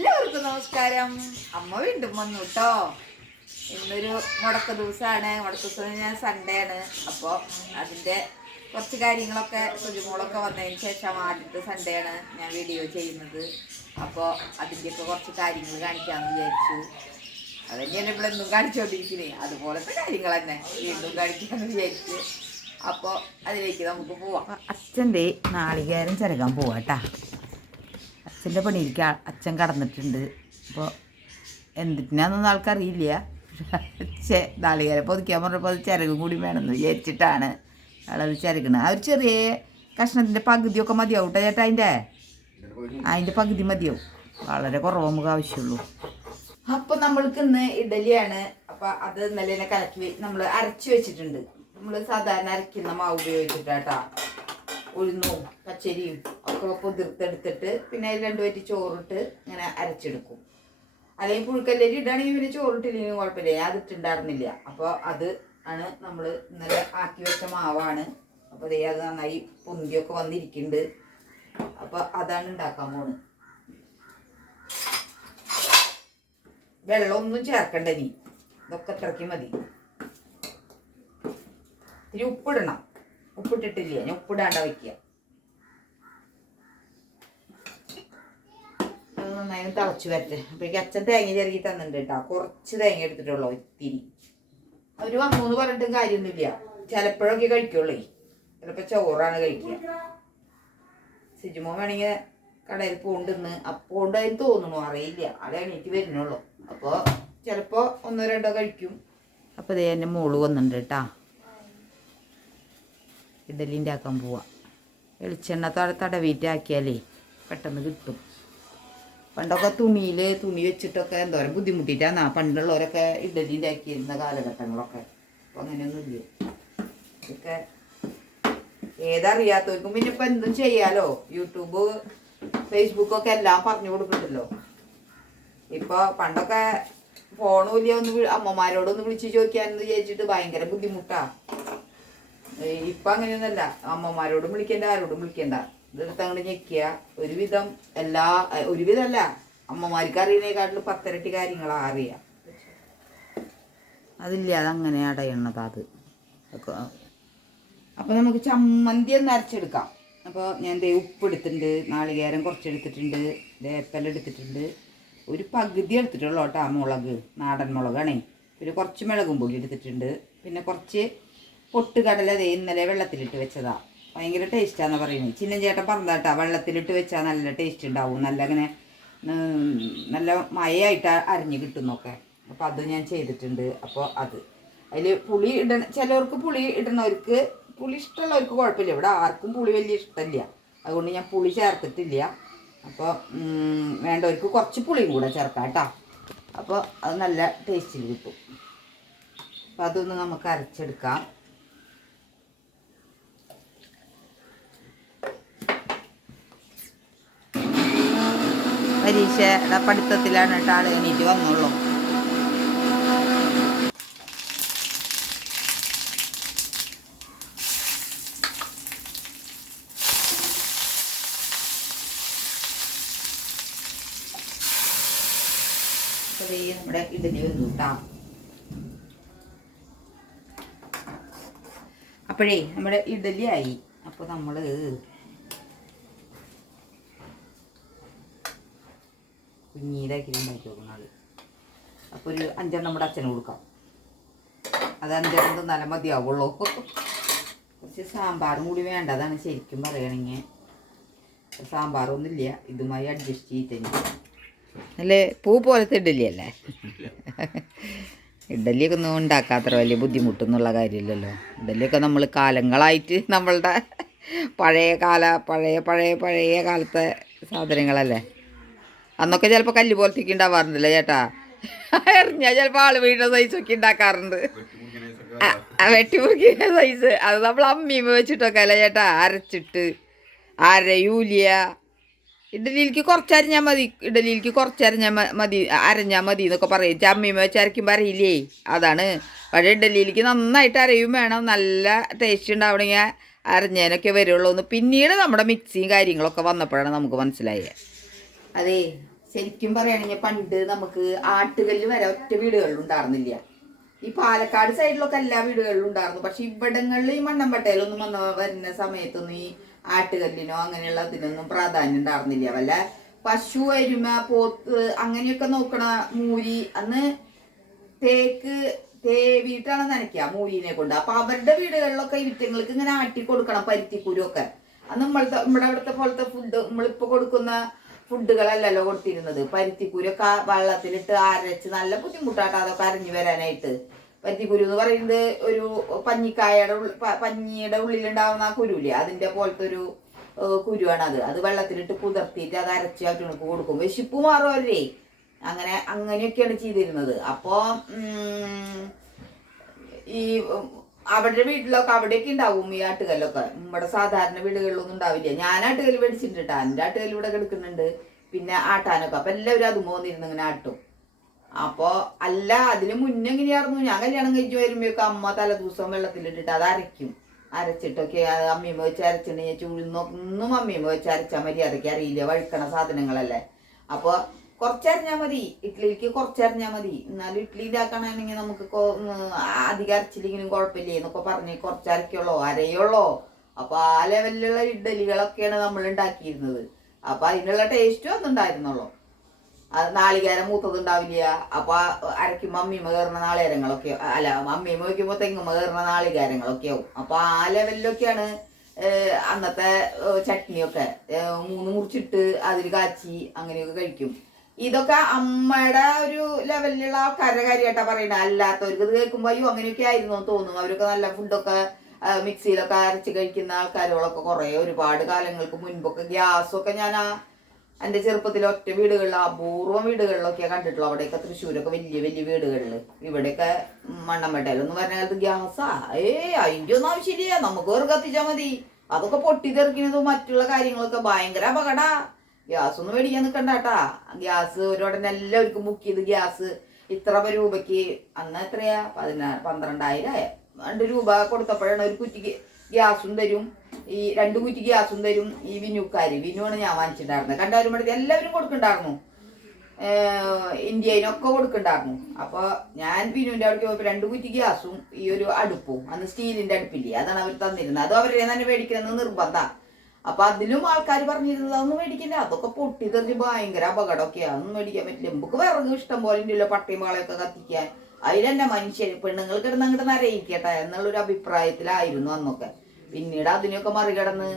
എല്ലാവർക്കും നമസ്കാരം. അമ്മ വീണ്ടും വന്നു കേട്ടോ. ഇന്നൊരു മുടക്ക ദിവസമാണ്. മുടക്ക ദിവസം ഞാൻ സൺഡേ ആണ്. അപ്പോൾ അതിൻ്റെ കുറച്ച് കാര്യങ്ങളൊക്കെ സുജിമോളൊക്കെ വന്നതിന് ശേഷം ആദ്യത്തെ സൺഡേ ആണ് ഞാൻ വീഡിയോ ചെയ്യുന്നത്. അപ്പോൾ അതിൻ്റെയൊക്കെ കുറച്ച് കാര്യങ്ങൾ കാണിക്കാമെന്ന് വിചാരിച്ചു. അതുതന്നെയാണ് ഇവിടെ എന്നും കാണിച്ചുകൊണ്ടിരിക്കുന്നത്. അതുപോലത്തെ കാര്യങ്ങൾ തന്നെ വീണ്ടും കാണിക്കാമെന്ന് വിചാരിച്ചു. അപ്പോൾ അതിലേക്ക് നമുക്ക് പോവാം. അച്ഛൻ്റെ നാളികേരം ചിരകാൻ പോവാട്ടാ. അച്ഛൻ്റെ പണിയിലേക്ക് അച്ഛൻ കടന്നിട്ടുണ്ട്. അപ്പോൾ എന്തിനാന്നൊന്നും ആൾക്കറിയില്ല. നാളികേരം പൊതിക്കാൻ പറഞ്ഞപ്പോൾ അത് ചിരകും കൂടി വേണമെന്ന് വിചാരിച്ചിട്ടാണ് ആളത് ചിരകണത്. ആ ഒരു ചെറിയ കഷ്ണത്തിൻ്റെ പകുതിയൊക്കെ മതിയാവും കേട്ടോ ചേട്ടാ. അതിൻ്റെ പകുതി മതിയാവും. വളരെ കുറവ് നമുക്ക് ആവശ്യമുള്ളൂ. അപ്പോൾ നമ്മൾക്ക് ഇന്ന് ഇഡലിയാണ്. അപ്പോൾ അത് ഇന്നലെ തന്നെ കലക്കി നമ്മൾ അരച്ച് വെച്ചിട്ടുണ്ട്. നമ്മൾ സാധാരണ അരയ്ക്കുന്ന മാവ് ഉപയോഗിച്ചിട്ടാട്ടാ. ഉഴുന്നും പച്ചരിയും ഒക്കെ പൊതിർത്തെടുത്തിട്ട് പിന്നെ അതിൽ 2 വറ്റി ചോറിട്ട് ഇങ്ങനെ അരച്ചെടുക്കും. അല്ലെങ്കിൽ പുഴുക്കല്ലരി ഇടുകയാണെങ്കിൽ പിന്നെ ചോറിട്ടില്ലെങ്കിലും കുഴപ്പമില്ല. ഞാൻ അതിട്ടുണ്ടായിരുന്നില്ല. അപ്പോൾ അത് ആണ് നമ്മൾ ഇന്നലെ ആക്കി വെച്ച മാവാണ്. അപ്പോൾ അത് നന്നായി പൊന്തിയൊക്കെ വന്നിരിക്കുന്നുണ്ട്. അപ്പോൾ അതാണ് ഉണ്ടാക്കാൻ പോകുന്നത്. വെള്ളമൊന്നും ചേർക്കണ്ട. നീ ഇതൊക്കെ ഇത്രയ്ക്ക് മതി. ഇത്തിരി ഉപ്പിടണം. ഉപ്പിട്ടിട്ടില്ല. ഞാൻ ഉപ്പിടാണ്ട വയ്ക്കുക. അത് നന്നായി തിളച്ച് വരട്ടെ. അപ്പോഴേക്ക് അച്ഛൻ തേങ്ങ ചിരകി തന്നിട്ടുണ്ട് കേട്ടോ. കുറച്ച് തേങ്ങ എടുത്തിട്ടുള്ളൂ, ഇത്തിരി. അവർ വന്നു എന്ന് പറഞ്ഞിട്ടും കാര്യമൊന്നുമില്ല. ചിലപ്പോഴൊക്കെ കഴിക്കുള്ളൂ. ചിലപ്പോൾ ചോറാണ് കഴിക്കുക. സിജുമോ വേണമെങ്കിൽ കടയിൽ പോണ്ടെന്ന് അപ്പോൾ അതിന് തോന്നുന്നു, അറിയില്ല. അവിടെ എണീറ്റ് വരുന്നുള്ളൂ. അപ്പോൾ ചിലപ്പോൾ 1-2 കഴിക്കും. അപ്പോൾ ഇതേ എൻ്റെ മോള് വന്നിട്ടുണ്ട് കേട്ടാ. ഇഡലി ഉണ്ടാക്കാൻ പോവാം. വെളിച്ചെണ്ണ തടവിയിട്ടാക്കിയാലേ പെട്ടെന്ന് കിട്ടും. പണ്ടൊക്കെ തുണി വെച്ചിട്ടൊക്കെ എന്തോരം ബുദ്ധിമുട്ടിയിട്ടാണ് പണ്ടുള്ളവരൊക്കെ ഇഡലി ഉണ്ടാക്കിയിരുന്ന കാലഘട്ടങ്ങളൊക്കെ. അപ്പോൾ അങ്ങനെയൊന്നുമില്ല. ഇതൊക്കെ ഏതറിയാത്തവർക്കും പിന്നെ ഇപ്പം എന്തും ചെയ്യാലോ. യൂട്യൂബ് ഫേസ്ബുക്കൊക്കെ എല്ലാം പറഞ്ഞു കൊടുക്കുന്നുണ്ടല്ലോ. ഇപ്പോൾ പണ്ടൊക്കെ ഫോണും ഇല്ല. അമ്മമാരോടൊന്ന് വിളിച്ച് ചോദിക്കാനെന്ന് വിചാരിച്ചിട്ട് ഭയങ്കര ബുദ്ധിമുട്ടാണ്. ഇപ്പം അങ്ങനെയൊന്നുമല്ല. അമ്മമാരോടും വിളിക്കണ്ട, ആരോടും വിളിക്കണ്ട. ഇതെടുത്ത് അങ്ങോട്ട് ഞെക്കുക. ഒരുവിധമല്ല, അമ്മമാർക്ക് അറിയുന്നതിനെക്കാട്ടിൽ 10 ഇരട്ടി കാര്യങ്ങളാണ് അറിയാം. അതില്ല, അതങ്ങനെ അടയണത് അത്. അപ്പോൾ നമുക്ക് ചമ്മന്തി ഒന്ന് അരച്ചെടുക്കാം. അപ്പോൾ ഞാൻ ഉപ്പ് എടുത്തിട്ടുണ്ട്, നാളികേരം കുറച്ചെടുത്തിട്ടുണ്ട്, വേപ്പില എടുത്തിട്ടുണ്ട്, ഒരു പകുതി എടുത്തിട്ടുള്ളൂ കേട്ടോ മുളക്, നാടൻ മുളകാണേ. പിന്നെ കുറച്ച് മുളകും പൊടി എടുത്തിട്ടുണ്ട്. പിന്നെ കുറച്ച് പൊട്ടുകടല ഇന്നലെ വെള്ളത്തിലിട്ട് വെച്ചതാ. ഭയങ്കര ടേസ്റ്റാന്ന് പറയുന്നത്. ചിന്ന ചേട്ടൻ പറഞ്ഞതാട്ടാ, വെള്ളത്തിലിട്ട് വെച്ചാൽ നല്ല ടേസ്റ്റ് ഉണ്ടാവും, നല്ല ഇങ്ങനെ നല്ല മയമായിട്ട് അരിഞ്ഞ് കിട്ടുന്നൊക്കെ. അപ്പോൾ അത് ഞാൻ ചെയ്തിട്ടുണ്ട്. അപ്പോൾ അതിൽ പുളി ചിലവർക്ക് പുളി ഇടണവർക്ക്, പുളി ഇഷ്ടമുള്ളവർക്ക് കുഴപ്പമില്ല. ഇവിടെ ആർക്കും പുളി വലിയ ഇഷ്ടമില്ല. അതുകൊണ്ട് ഞാൻ പുളി ചേർത്തിട്ടില്ല. അപ്പോൾ വേണ്ടവർക്ക് കുറച്ച് പുളിയും കൂടെ ചേർക്കാം കേട്ടോ. അപ്പോൾ അത് നല്ല ടേസ്റ്റിൽ കിട്ടും. അപ്പോൾ അതൊന്ന് നമുക്ക് അരച്ചെടുക്കാം. പരീക്ഷയുടെ പഠിത്തത്തിലാണ് കേട്ടോ ആൾ എണീറ്റ് വന്നുള്ളൂ. നമ്മുടെ ഇഡലി വന്നു കേട്ടോ. അപ്പോഴേ നമ്മുടെ ഇഡലി ആയി. അപ്പോൾ നമ്മൾ കുഞ്ഞീരാക്കി ഉണ്ടാക്കി നോക്കുന്ന ആൾ. അപ്പോൾ ഒരു 5 നമ്മുടെ അച്ഛന് കൊടുക്കാം. അത് 5 തിന്നാലും മതിയാവുള്ളൂ. കുറച്ച് സാമ്പാറും കൂടി വേണ്ടതാണ് ശരിക്കും പറയുകയാണെങ്കിൽ. സാമ്പാറൊന്നുമില്ല, ഇതുമായി അഡ്ജസ്റ്റ് ചെയ്തിട്ട്. അല്ലേ പൂ പോലത്തെ ഇഡലി അല്ലേ. ഇഡലിയൊക്കെ ഒന്നും ഉണ്ടാക്കാത്ര വലിയ ബുദ്ധിമുട്ടൊന്നുള്ള കാര്യമില്ലല്ലോ. ഇഡലിയൊക്കെ നമ്മൾ കാലങ്ങളായിട്ട് നമ്മളുടെ പഴയ കാലത്തെ സാധനങ്ങളല്ലേ. അന്നൊക്കെ ചിലപ്പോൾ കല്ല് പോലത്തേക്ക് ഉണ്ടാവാറുണ്ടല്ലേ ചേട്ടാ. എറിഞ്ഞാൽ ചിലപ്പോൾ ആൾ വീടിൻ്റെ സൈസൊക്കെ ഉണ്ടാക്കാറുണ്ട്. വെട്ടിമുറുക്കിയ സൈസ് അത് നമ്മൾ അമ്മീമ വെച്ചിട്ടൊക്കെ അല്ലേ ചേട്ടാ അരച്ചിട്ട്. അരയൂലിയ ഇഡലിയിലേക്ക് കുറച്ചരഞ്ഞാൽ മതി, ഇഡലിയിലേക്ക് കുറച്ചരഞ്ഞാൽ അരഞ്ഞാൽ മതി എന്നൊക്കെ പറയും. അമ്മീമ വെച്ച് അരയ്ക്കുമ്പോൾ അറിയില്ലേ, അതാണ്. പക്ഷേ ഇഡലിയിലേക്ക് നന്നായിട്ട് അരയും വേണം. നല്ല ടേസ്റ്റ് ഉണ്ടാവണമെങ്കിൽ അരഞ്ഞതിനൊക്കെ വരുള്ളൂ. പിന്നീട് നമ്മുടെ മിക്സിയും കാര്യങ്ങളൊക്കെ വന്നപ്പോഴാണ് നമുക്ക് മനസ്സിലായത്. അതേ ശരിക്കും പറയുകയാണെങ്കിൽ പണ്ട് നമുക്ക് ആട്ടുകല്ല് വരെ ഒറ്റ വീടുകളിൽ ഉണ്ടായിരുന്നില്ല. ഈ പാലക്കാട് സൈഡിലൊക്കെ എല്ലാ വീടുകളിലും ഉണ്ടായിരുന്നു. പക്ഷെ ഇവിടങ്ങളിൽ ഈ മണ്ണമ്പട്ടയിലൊന്നും വരുന്ന സമയത്തൊന്നും ഈ ആട്ടുകല്ലിനോ അങ്ങനെയുള്ള ഇതിനൊന്നും പ്രാധാന്യം ഉണ്ടായിരുന്നില്ല. വല്ല പശു, എരുമ, പോത്ത് അങ്ങനെയൊക്കെ നോക്കണ മൂരി അന്ന് തേവിയിട്ടാണ് നനയ്ക്കുക മൂരിനെ കൊണ്ട്. അപ്പൊ അവരുടെ വീടുകളിലൊക്കെ ഇരുത്തങ്ങൾക്ക് ഇങ്ങനെ ആട്ടി കൊടുക്കണം പരുത്തിക്കുരുമൊക്കെ. അന്ന് നമ്മുടെ അവിടുത്തെ പോലത്തെ ഫുഡ് നമ്മളിപ്പോ കൊടുക്കുന്ന ഫുഡുകളല്ലല്ലോ കൊടുത്തിരുന്നത്. പരുത്തിക്കുരൊക്കെ വെള്ളത്തിലിട്ട് അരച്ച് നല്ല ബുദ്ധിമുട്ടാട്ടോ അതൊക്കെ അരഞ്ഞു വരാനായിട്ട്. പരുത്തിക്കുരു എന്ന് പറയുന്നത് ഒരു പഞ്ഞിയുടെ ഉള്ളിലുണ്ടാവുന്ന ആ കുരുല്ലേ, അതിന്റെ പോലത്തെ ഒരു കുരുവാണ് അത്. അത് വെള്ളത്തിലിട്ട് കുതിർത്തിയിട്ട് അത് അരച്ച് അവർക്ക് കൊടുക്കും. വിശപ്പ് മാറുമല്ലേ. അങ്ങനെയൊക്കെയാണ് ചെയ്തിരുന്നത്. അപ്പോ ഈ അവരുടെ വീട്ടിലൊക്കെ അവിടെയൊക്കെ ഉണ്ടാവും ഈ ആട്ടുകല്ലൊക്കെ. നമ്മുടെ സാധാരണ വീടുകളിലൊന്നും ഉണ്ടാവില്ല. ഞാൻ ആട്ടുകല്ല് മേടിച്ചിട്ടുണ്ട് കേട്ടോ. എൻ്റെ ആട്ടുകല്ല് ഇവിടെ കിടക്കുന്നുണ്ട്. പിന്നെ ആട്ടാനൊക്കെ അപ്പൊ എല്ലാവരും അത് പോന്നിരുന്നു ഇങ്ങനെ ആട്ടും. അപ്പൊ അല്ല അതിന് മുന്നേ എങ്ങനെയായിരുന്നു, ഞാൻ കല്യാണം കഴിച്ചു വരുമ്പോഴൊക്കെ അമ്മ തലേദിവസം വെള്ളത്തിലിട്ടിട്ട് അത് അരച്ചിട്ടൊക്കെ അമ്മീമ്മ വെച്ച് അരച്ചിട്ടുണ്ടെങ്കിൽ ചുഴുന്നൊന്നും അമ്മീമ്മ വെച്ച് അരച്ചാൽ മര്യാദയ്ക്ക് അറിയില്ല. വഴുക്കണ സാധനങ്ങളല്ലേ. അപ്പൊ കുറച്ചരിഞ്ഞാൽ മതി, ഇഡ്ഡലിക്ക് കുറച്ചരിഞ്ഞാൽ മതി. എന്നാലും ഇഡ്ഡലി ഇതാക്കണമെങ്കിൽ നമുക്ക് അധികം അരച്ചില്ലെങ്കിലും കുഴപ്പമില്ലേ എന്നൊക്കെ പറഞ്ഞ് കുറച്ചരക്കുള്ളോ അരയുള്ളോ. അപ്പൊ ആ ലെവലിലുള്ള ഇഡ്ഡലികളൊക്കെയാണ് നമ്മൾ ഉണ്ടാക്കിയിരുന്നത്. അപ്പൊ അതിനുള്ള ടേസ്റ്റും ഒന്നുണ്ടായിരുന്നുള്ളൂ. അത് നാളികേരം മൂത്തതുണ്ടാവില്ല. അപ്പൊ അരയ്ക്കുമ്പോ അമ്മിമ്മ കയറുന്ന നാളികേരങ്ങളൊക്കെ അല്ല, അമ്മിമ്മ വയ്ക്കുമ്പോ തെങ്ങുമ്മ കയറുന്ന നാളികേരങ്ങളൊക്കെ ആവും. അപ്പൊ ആ ലെവലിലൊക്കെയാണ് അന്നത്തെ ചട്നിയൊക്കെ. 3 മുറിച്ചിട്ട് അതിൽ കാച്ചി അങ്ങനെയൊക്കെ കഴിക്കും. ഇതൊക്കെ അമ്മയുടെ ഒരു ലെവലിലുള്ള ആൾക്കാരുടെ കാര്യമായിട്ടാ പറയണ. അല്ലാത്തവർക്ക് ഇത് കേൾക്കുമ്പോ അയ്യോ അങ്ങനെയൊക്കെ ആയിരുന്നു തോന്നും. അവരൊക്കെ നല്ല ഫുഡൊക്കെ മിക്സിയിലൊക്കെ അരച്ച് കഴിക്കുന്ന ആൾക്കാരുകളൊക്കെ ഒരുപാട് കാലങ്ങൾക്ക് മുൻപൊക്കെ. ഗ്യാസൊക്കെ ഞാൻ എൻ്റെ ചെറുപ്പത്തിൽ ഒറ്റ വീടുകളിൽ അപൂർവം വീടുകളിലൊക്കെ കണ്ടിട്ടുള്ളൂ. അവിടെയൊക്കെ തൃശ്ശൂരൊക്കെ വലിയ വലിയ വീടുകളിൽ. ഇവിടെയൊക്കെ മണ്ണമ്പട്ടയിലൊന്നും പറഞ്ഞ കാലത്ത് ഗ്യാസാ അതിൻ്റെ ഒന്നും ആവശ്യമില്ല. നമുക്ക് വേറെ കത്തിച്ചാൽ മതി. അതൊക്കെ പൊട്ടിത്തെറിക്കുന്നതും മറ്റുള്ള കാര്യങ്ങളൊക്കെ ഭയങ്കര അപകടാ. ഗ്യാസ് ഒന്നും മേടിക്കാൻ നിൽക്കണ്ടാട്ടാ. ഗ്യാസ് ഒരുടനെ എല്ലാവർക്കും ബുക്ക് ചെയ്ത് ഗ്യാസ് ഇത്ര രൂപയ്ക്ക് അന്ന് എത്രയാ 12,000 2 രൂപ കൊടുത്തപ്പോഴാണ് ഒരു കുറ്റിക്ക് ഗ്യാസും തരും, ഈ 2 കുറ്റി ഗ്യാസും തരും. ഈ വിനുവാണ് ഞാൻ വാങ്ങിച്ചിട്ടുണ്ടായിരുന്നത്. കണ്ടാലും എടുത്ത് എല്ലാവരും കൊടുക്കണ്ടായിരുന്നു. ഇന്ത്യയിലൊക്കെ കൊടുക്കണ്ടായിരുന്നു. അപ്പൊ ഞാൻ വിനുവിന്റെ അവിടേക്ക് പോയപ്പോ 2 കുറ്റി ഗ്യാസും ഈ ഒരു അടുപ്പും, അന്ന് സ്റ്റീലിന്റെ അടുപ്പില്ലേ, അതാണ് അവർ തന്നിരുന്നത്. അത് അവരെ തന്നെ മേടിക്കണമെന്ന് നിർബന്ധം. അപ്പൊ അതിലും ആൾക്കാർ പറഞ്ഞിരുന്നത് അതൊന്നും മേടിക്കില്ല, അതൊക്കെ പൊട്ടിത്തെറിഞ്ഞ് ഭയങ്കര അപകടമൊക്കെ, അതൊന്നും മേടിക്കാൻ പറ്റില്ല. നമുക്ക് വിറക് ഇഷ്ടം പോലെ ഉണ്ടല്ലോ പട്ടിയും പാളയൊക്കെ കത്തിക്കാൻ. അതിലെന്നെ മനുഷ്യർ പെണ്ണുങ്ങൾ കിടന്നങ്ങോട്ട് നരയിക്കട്ടെ എന്നുള്ളൊരു അഭിപ്രായത്തിലായിരുന്നു അന്നൊക്കെ. പിന്നീട് അതിനൊക്കെ മറികടന്ന്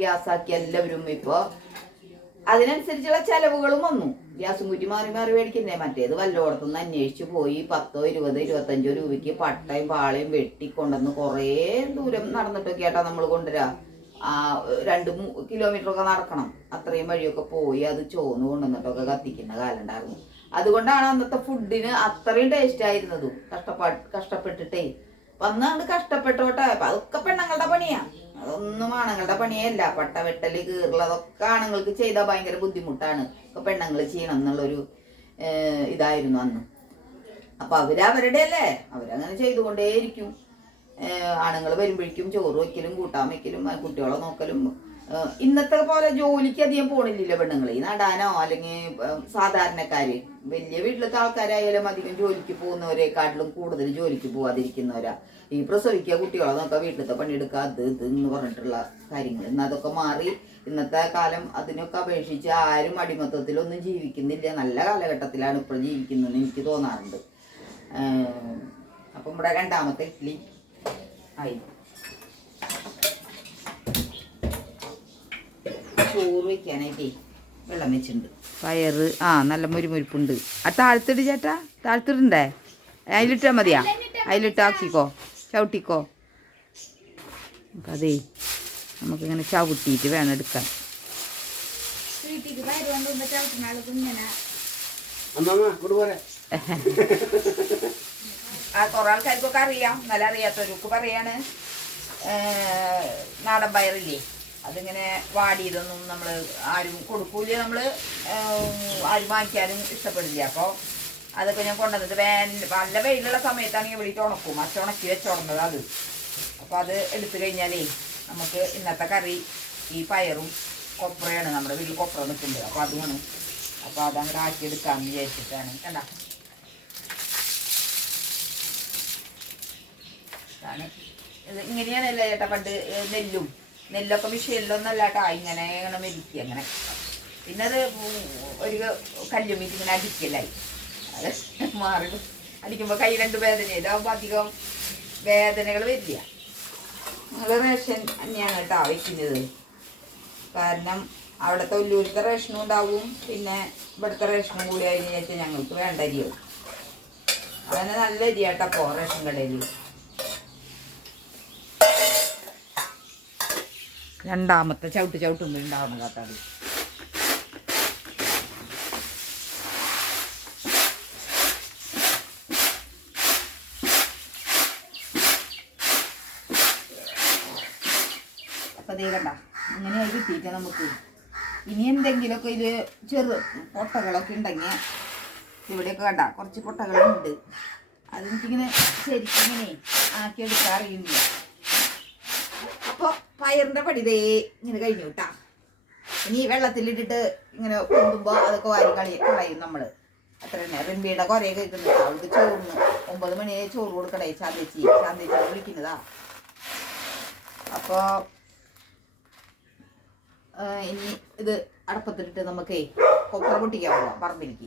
ഗ്യാസാക്കി എല്ലാവരും. ഇപ്പൊ അതിനനുസരിച്ചുള്ള ചെലവുകളും വന്നു. ഗ്യാസും കുറ്റി മാറി മാറി മേടിക്കുന്നേ. മറ്റേത് വല്ലോടത്തുനിന്ന് അന്വേഷിച്ചു പോയി 10, 20, 25 രൂപയ്ക്ക് പട്ടയും പാളയും വെട്ടിക്കൊണ്ടുവന്ന് കുറേ ദൂരം നടന്നിട്ടൊക്കെ ആയിട്ടാ നമ്മൾ കൊണ്ടുവരാ. 2 കിലോമീറ്ററൊക്കെ നടക്കണം. അത്രയും വഴിയൊക്കെ പോയി അത് ചോന്ന് കൊണ്ടുവന്നിട്ടൊക്കെ കത്തിക്കുന്ന കാലം ഉണ്ടായിരുന്നു. അതുകൊണ്ടാണ് അന്നത്തെ ഫുഡിന് അത്രയും ടേസ്റ്റ് ആയിരുന്നതും. കഷ്ടപ്പെട്ടിട്ടേ വന്നാണ്ട് കഷ്ടപ്പെട്ടോട്ടെ. അപ്പൊ അതൊക്കെ പെണ്ണുങ്ങളുടെ പണിയാ, അതൊന്നും ആണുങ്ങളുടെ പണിയല്ല. പട്ട വെട്ടല് കീറൽ അതൊക്കെ ആണുങ്ങൾക്ക് ചെയ്താൽ ഭയങ്കര ബുദ്ധിമുട്ടാണ്. ഒക്കെ പെണ്ണുങ്ങൾ ചെയ്യണം എന്നുള്ളൊരു ഇതായിരുന്നു അന്ന്. അപ്പൊ അവരവരുടെ അല്ലേ, അവരങ്ങനെ ചെയ്തുകൊണ്ടേയിരിക്കും. ആണുങ്ങൾ വരുമ്പോഴേക്കും ചോറ് വയ്ക്കലും കൂട്ടാൻ വയ്ക്കലും കുട്ടികളെ നോക്കലും. ഇന്നത്തെ പോലെ ജോലിക്ക് അധികം പോണില്ലല്ലോ പെണ്ണുങ്ങൾ. ഈ നടാനോ അല്ലെങ്കിൽ സാധാരണക്കാര് വലിയ വീട്ടിലത്തെ ആൾക്കാരായാലും അധികം ജോലിക്ക് പോകുന്നവരെക്കാട്ടിലും കൂടുതൽ ജോലിക്ക് പോവാതിരിക്കുന്നവരാ. ഈ പ്രസവിക്കുക, കുട്ടികളെ നോക്കുക, വീട്ടിലത്തെ പണിയെടുക്കുക, അത് എന്ന് പറഞ്ഞിട്ടുള്ള കാര്യങ്ങൾ. ഇന്ന് അതൊക്കെ മാറി. ഇന്നത്തെ കാലം അതിനൊക്കെ അപേക്ഷിച്ച് ആരും അടിമത്തത്തിലൊന്നും ജീവിക്കുന്നില്ല. നല്ല കാലഘട്ടത്തിലാണ് ഇപ്പോൾ ജീവിക്കുന്നതെന്ന് എനിക്ക് തോന്നാറുണ്ട്. അപ്പം ഇവിടെ 2ാമത്തെ ഇഡ്ഡലി ആയി. ചോറ് വയ്ക്കാനായിട്ടേ വെള്ളം വെച്ചിട്ടുണ്ട്. പയറ് നല്ല മുരിമുരിപ്പുണ്ട്. താഴ്ത്തിട് ചേട്ടാ, താഴ്ത്തിടണ്ടേ? അതിലിട്ടാൽ മതിയാ? അതിലിട്ടാക്കിക്കോ, ചവിട്ടിക്കോ. അതേ നമുക്കിങ്ങനെ ചവിട്ടിയിട്ട് വേണം എടുക്കാൻ. കുറെ ആൾക്കാർക്കൊക്കെ അറിയാം, നല്ല അറിയാത്തവർക്ക് പറയാണ്. നാടൻ പയറില്ലേ, അതിങ്ങനെ വാടിയതൊന്നും നമ്മൾ ആരും കൊടുക്കൂല. നമ്മൾ ആരും വാങ്ങിക്കാനും ഇഷ്ടപ്പെടില്ല. അപ്പോൾ അതൊക്കെ ഞാൻ കൊണ്ടുവന്നത് നല്ല വെയിലുള്ള സമയത്താണെങ്കിൽ വിളിച്ച് ഉണക്കും. ഉണക്കി വെച്ചുണങ്ങുന്നത് അത്. അപ്പോൾ അത് എടുത്തു കഴിഞ്ഞാലേ നമുക്ക് ഇന്നത്തെ കറി ഈ പയറും കൊപ്രയാണ്. നമ്മുടെ വീട്ടിൽ കൊപ്ര നിൽക്കുന്നുണ്ട്. അപ്പോൾ അതുമാണ്. അപ്പോൾ അതങ്ങോട്ട് ആക്കിയെടുക്കാമെന്ന് വിചാരിച്ചിട്ടാണ്. കണ്ട ഇതാണ് ഇത്. ഇങ്ങനെയാണല്ലോ ചേട്ടാ പണ്ട് നെല്ലൊക്കെ മിഷീനിലൊന്നല്ല കേട്ടോ, ഇങ്ങനെ മെതിക്കുക അങ്ങനെ. പിന്നെ അത് ഒരു കല്ലുമീറ്റ് ഇങ്ങനെ അടിക്കലായി. അത് മാറി അടിക്കുമ്പോൾ കൈ 2 വേദന. ഇതാകുമ്പോൾ അധികം വേദനകൾ വരില്ല. ഞങ്ങൾ റേഷൻ തന്നെയാണ് കേട്ടോ വയ്ക്കുന്നത്. കാരണം അവിടുത്തെ ഒല്ലൂരത്തെ റേഷനും ഉണ്ടാവും, പിന്നെ ഇവിടുത്തെ റേഷനും കൂടി അതിന് വെച്ചാൽ ഞങ്ങൾക്ക് വേണ്ട അരിയാവും. അതന്നെ നല്ല അരിയാട്ടപ്പോൾ റേഷൻ കടയിൽ. രണ്ടാമത്തെ ചവിട്ടുമ്പോൾ ഉണ്ടാവുന്ന കാത്താത്. അപ്പം അതേ കണ്ട അങ്ങനെ ആയി കിട്ടിയിട്ട് നമുക്ക് ഇനി എന്തെങ്കിലുമൊക്കെ ഇതിൽ പൊട്ടകളൊക്കെ ഉണ്ടെങ്കിൽ ഇവിടെയൊക്കെ കണ്ട കുറച്ച് പൊട്ടകളുണ്ട്. അതെനിക്കിങ്ങനെ ശരിക്കും ഇങ്ങനെ ആക്കിയെടുക്കാൻ അറിയുന്നില്ല. അപ്പോൾ പയറിൻ്റെ പടി ദേ ഇങ്ങനെ കഴിഞ്ഞു കേട്ടാ. ഇനി വെള്ളത്തിലിട്ടിട്ട് ഇങ്ങനെ കൊണ്ടുമ്പോൾ അതൊക്കെ വാരി കളയും നമ്മൾ. അത്ര തന്നെ. റിമ്പിയുടെ കുറേയൊക്കെ കഴിക്കുന്നുണ്ട്. അവൾക്ക് ചോറിന് 9 മണിയെ ചോറ് കൊടുക്കണേ. ശാന്തേച്ചി വിളിക്കുന്നതാ. അപ്പോൾ ഇനി ഇത് അടപ്പത്തിലിട്ട് നമുക്കേ കൊപ്പറ പൊട്ടിക്കാവുള്ള പറമ്പിലേക്ക്.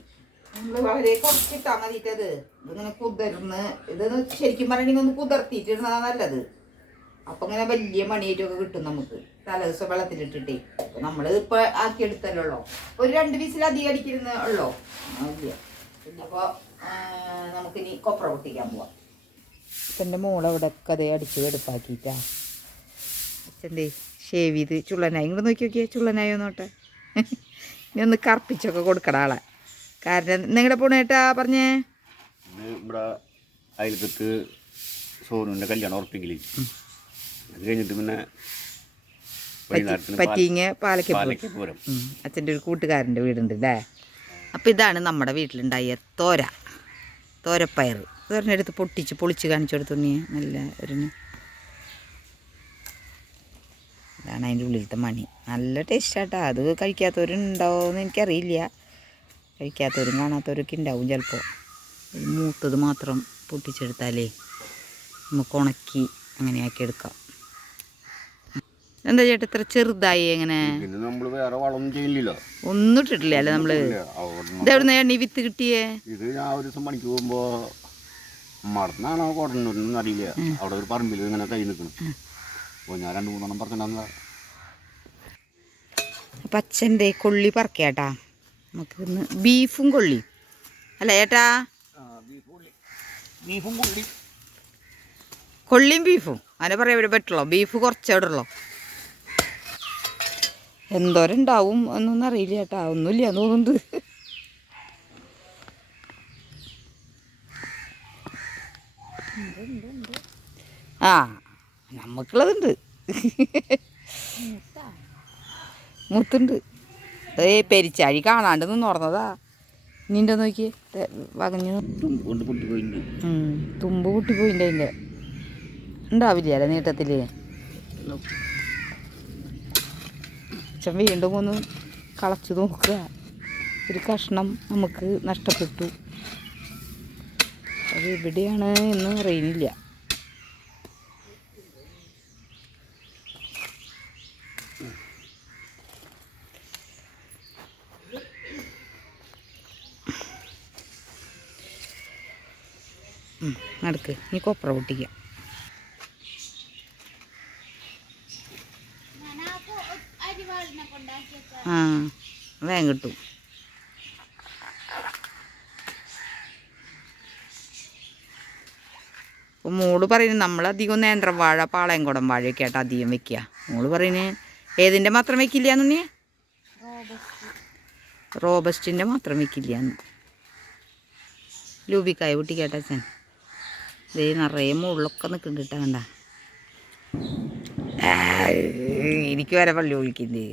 നമ്മൾ വളരെ കുറച്ചിട്ടാൽ മതിയിട്ടത്. ഇതിങ്ങനെ കുതിർന്ന് ഇത് ശരിക്കും പറയണമെങ്കിൽ ഒന്ന് കുതിർത്തിയിട്ടിരുന്നതാണ് നല്ലത്. അപ്പം ഇങ്ങനെ വലിയ മണിയായിട്ടൊക്കെ കിട്ടും നമുക്ക്. തലേദിവസം വെള്ളത്തിലിട്ടിട്ടേ. നമ്മൾ ഇപ്പോൾ ആക്കിയെടുത്തല്ലോ. ഒരു 2 വിസിലധികം അടിക്കുന്ന ഉള്ളോ ഇല്ല. അപ്പോൾ നമുക്കിനി കൊപ്പറ പൊട്ടിക്കാൻ പോവാം. എൻ്റെ മോളവിടെ ഒക്കെ അതേ അടിച്ച് വെടുപ്പാക്കിയിട്ടാ. അച്ഛൻ്റെ ഷേവ് ചെയ്ത് ചുള്ളനായി. ഇങ്ങോട്ട് നോക്കിയാൽ ചുള്ളനായോ നോട്ടെ. ഇനി ഒന്ന് കറുപ്പിച്ചൊക്കെ കൊടുക്കണം ആളെ. കാരണം നിങ്ങളുടെ പോണേട്ടാ പറഞ്ഞേ ഇവിടെ അയൽക്കത്ത് സോനുവിൻ്റെ കല്യാണം ഉറപ്പെങ്കിൽ അത് കഴിഞ്ഞിട്ട് പിന്നെ പറ്റിങ്ങ പാലക്കപ്പുരം അച്ഛൻ്റെ ഒരു കൂട്ടുകാരൻ്റെ വീടുണ്ട് അല്ലേ. അപ്പം ഇതാണ് നമ്മുടെ വീട്ടിലുണ്ടായ തോരപ്പയർ. തോരനെടുത്ത് പൊളിച്ച് കാണിച്ചു കൊടുത്തു. നല്ല ഒരു ഇതാണ് അതിൻ്റെ ഉള്ളിലത്തെ മണി. നല്ല ടേസ്റ്റാട്ടോ. അത് കഴിക്കാത്തവരുണ്ടാവുമെന്ന് എനിക്കറിയില്ല. കഴിക്കാത്തവരും കാണാത്തവരൊക്കെ ഉണ്ടാവും ചിലപ്പോൾ. മൂത്തത് മാത്രം പൊട്ടിച്ചെടുത്താലേ നമുക്ക് ഉണക്കി അങ്ങനെ ആക്കിയെടുക്കാം. എന്താ ചേട്ടാ ഇത്ര ചെറുതായി? എങ്ങനെ നമ്മൾ വേറെ വളമൊന്നും ചെയ്യില്ലല്ലോ, ഒന്നും ഇട്ടിട്ടില്ല അല്ലേ നമ്മള്? ഇതെവിടുന്ന എണ്ണി വിത്ത് കിട്ടിയേ? ഇത് ഞാൻ ഒരു ദിവസം പണിക്ക് പോകുമ്പോൾ മറന്നാണോ കൊടുന്നൊന്നും അറിയില്ല. അവിടെ ഒരു പറമ്പിൽ ഇങ്ങനെ കൈ നിൽക്കണം. അപ്പോൾ ഞാൻ 2-3 പറിച്ചിട്ടുണ്ടാകുന്നതാ. പച്ചൻ്റെ കൊള്ളി പറിക്കാട്ടാ. നമുക്ക് ഇന്ന് ബീഫും കൊള്ളി അല്ല ചേട്ടാ? കൊള്ളിയും ബീഫും അങ്ങനെ പറയാൻ പറ്റുള്ളൂ. ബീഫ് കുറച്ചവിടുള്ളൂ. എന്തോരുണ്ടാവും എന്നൊന്നും അറിയില്ല ചേട്ടാ. ഒന്നുമില്ല തോന്നുന്നുണ്ട്. ആ നമുക്കുള്ളതുണ്ട്. മുത്തുണ്ട്. പെരിച്ചാഴി കാണാണ്ട് നിന്ന് തുറന്നതാ. നിൻ്റെ നോക്കി വകഞ്ഞു തുമ്പ് പൊട്ടിപ്പോയിൻ്റെ. അതിൻ്റെ ഉണ്ടാവില്ല അല്ലേ നീട്ടത്തിൽ? അച്ഛൻ വീണ്ടും ഒന്ന് കളച്ചു നോക്കുക. ഒരു കഷ്ണം നമുക്ക് നഷ്ടപ്പെട്ടു. അത് എവിടെയാണ് എന്ന് അറിയുന്നില്ല. നടക്ക്. നീ കൊപ്ര പൊട്ടിക്കാം. ആ വേഗം കിട്ടും. അപ്പോൾ മോള് പറയുന്നത് നമ്മളധികം നേന്ത്രം വാഴ പാളയംകുടം വാഴയൊക്കെ ആയിട്ട് അധികം വെക്കുക. മോള് പറയുന്നത് ഏതിൻ്റെ മാത്രം വെക്കില്ല എന്നുണ്ണി? റോബസ്റ്റിൻ്റെ മാത്രം വെക്കില്ല എന്ന്. ലൂബിക്കായ പൊട്ടിക്കാട്ടെ അച്ഛൻ. ഇതേ നിറയെ മുകളിലൊക്കെ നിൽക്കുന്നുണ്ട് കേട്ടോ. കണ്ട എനിക്ക് വരെ പള്ളി വിളിക്കുന്നത്.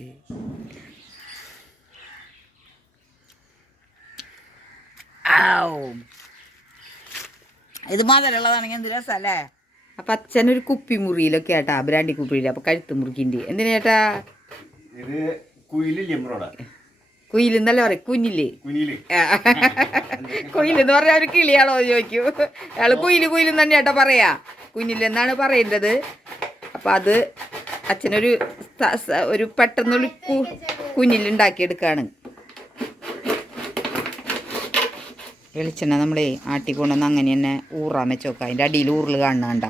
ഇത് മധുരമുള്ളതാണെങ്കിൽ എന്ത് രസമല്ലേ? അപ്പം അച്ഛനൊരു കുപ്പി മുറിയിലൊക്കെ ആട്ടാ, ബ്രാൻഡി കുപ്പിയിൽ. അപ്പം കഴുത്ത് മുറുക്കിൻ്റെ എന്തിനാ ചേട്ടാ? ഇത് കുയിലില്ലേ കുയിലെന്നല്ല പറയും കുഞ്ഞില്ലേ. കുനിയില് കുയിലെന്ന് പറഞ്ഞാൽ ഒരു കിളിയാണോ എന്ന് ചോദിക്കൂ. അയാൾ കുയിലും തന്നെ ഏട്ടാ പറയാ, കുഞ്ഞില്ലെന്നാണ് പറയേണ്ടത്. അപ്പം അത് അച്ഛനൊരു ഒരു പെട്ടെന്നൊരു കുഞ്ഞിലുണ്ടാക്കിയെടുക്കുകയാണ്. വെളിച്ചെണ്ണ നമ്മളെ ആട്ടിക്കൊണ്ടുവന്ന് അങ്ങനെ തന്നെ ഊറാൻ വെച്ചോക്കാം. അതിൻ്റെ അടിയിൽ ഊറിൽ കാണുന്നുണ്ട.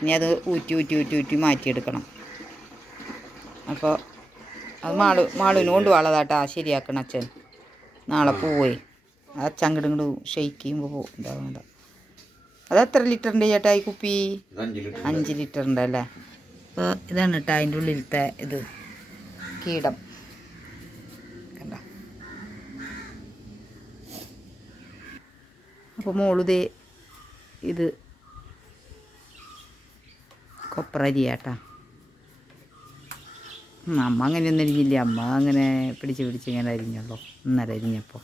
ഇനി അത് ഊറ്റി മാറ്റിയെടുക്കണം. അപ്പോൾ അത് മാളുവിന് കൊണ്ടുപോകാനുള്ളതാട്ടാ, ശരിയാക്കണം അച്ഛൻ. നാളെ പോവേ അത് അച്ഛൻ അങ്ങോട്ട് ഷെയ്ക്ക് ചെയ്യുമ്പോൾ പോകും. എന്താ അത് എത്ര ലിറ്ററിൻ്റെ ചേട്ടാ ഈ കുപ്പി? 5 ലിറ്ററിൻ്റെ അല്ലേ. അപ്പോൾ ഇതാണ് കേട്ടോ അതിൻ്റെ ഉള്ളിലത്തെ ഇത് കീടം കണ്ട. അപ്പോൾ മോളുതേ ഇത് കൊപ്ര അരിയാട്ടാ. അമ്മ അങ്ങനെയൊന്നും അരിഞ്ഞില്ല. അമ്മ അങ്ങനെ പിടിച്ച് ഇങ്ങനെ അരിഞ്ഞുള്ളൂ. ഇന്നലെ അരിഞ്ഞപ്പോൾ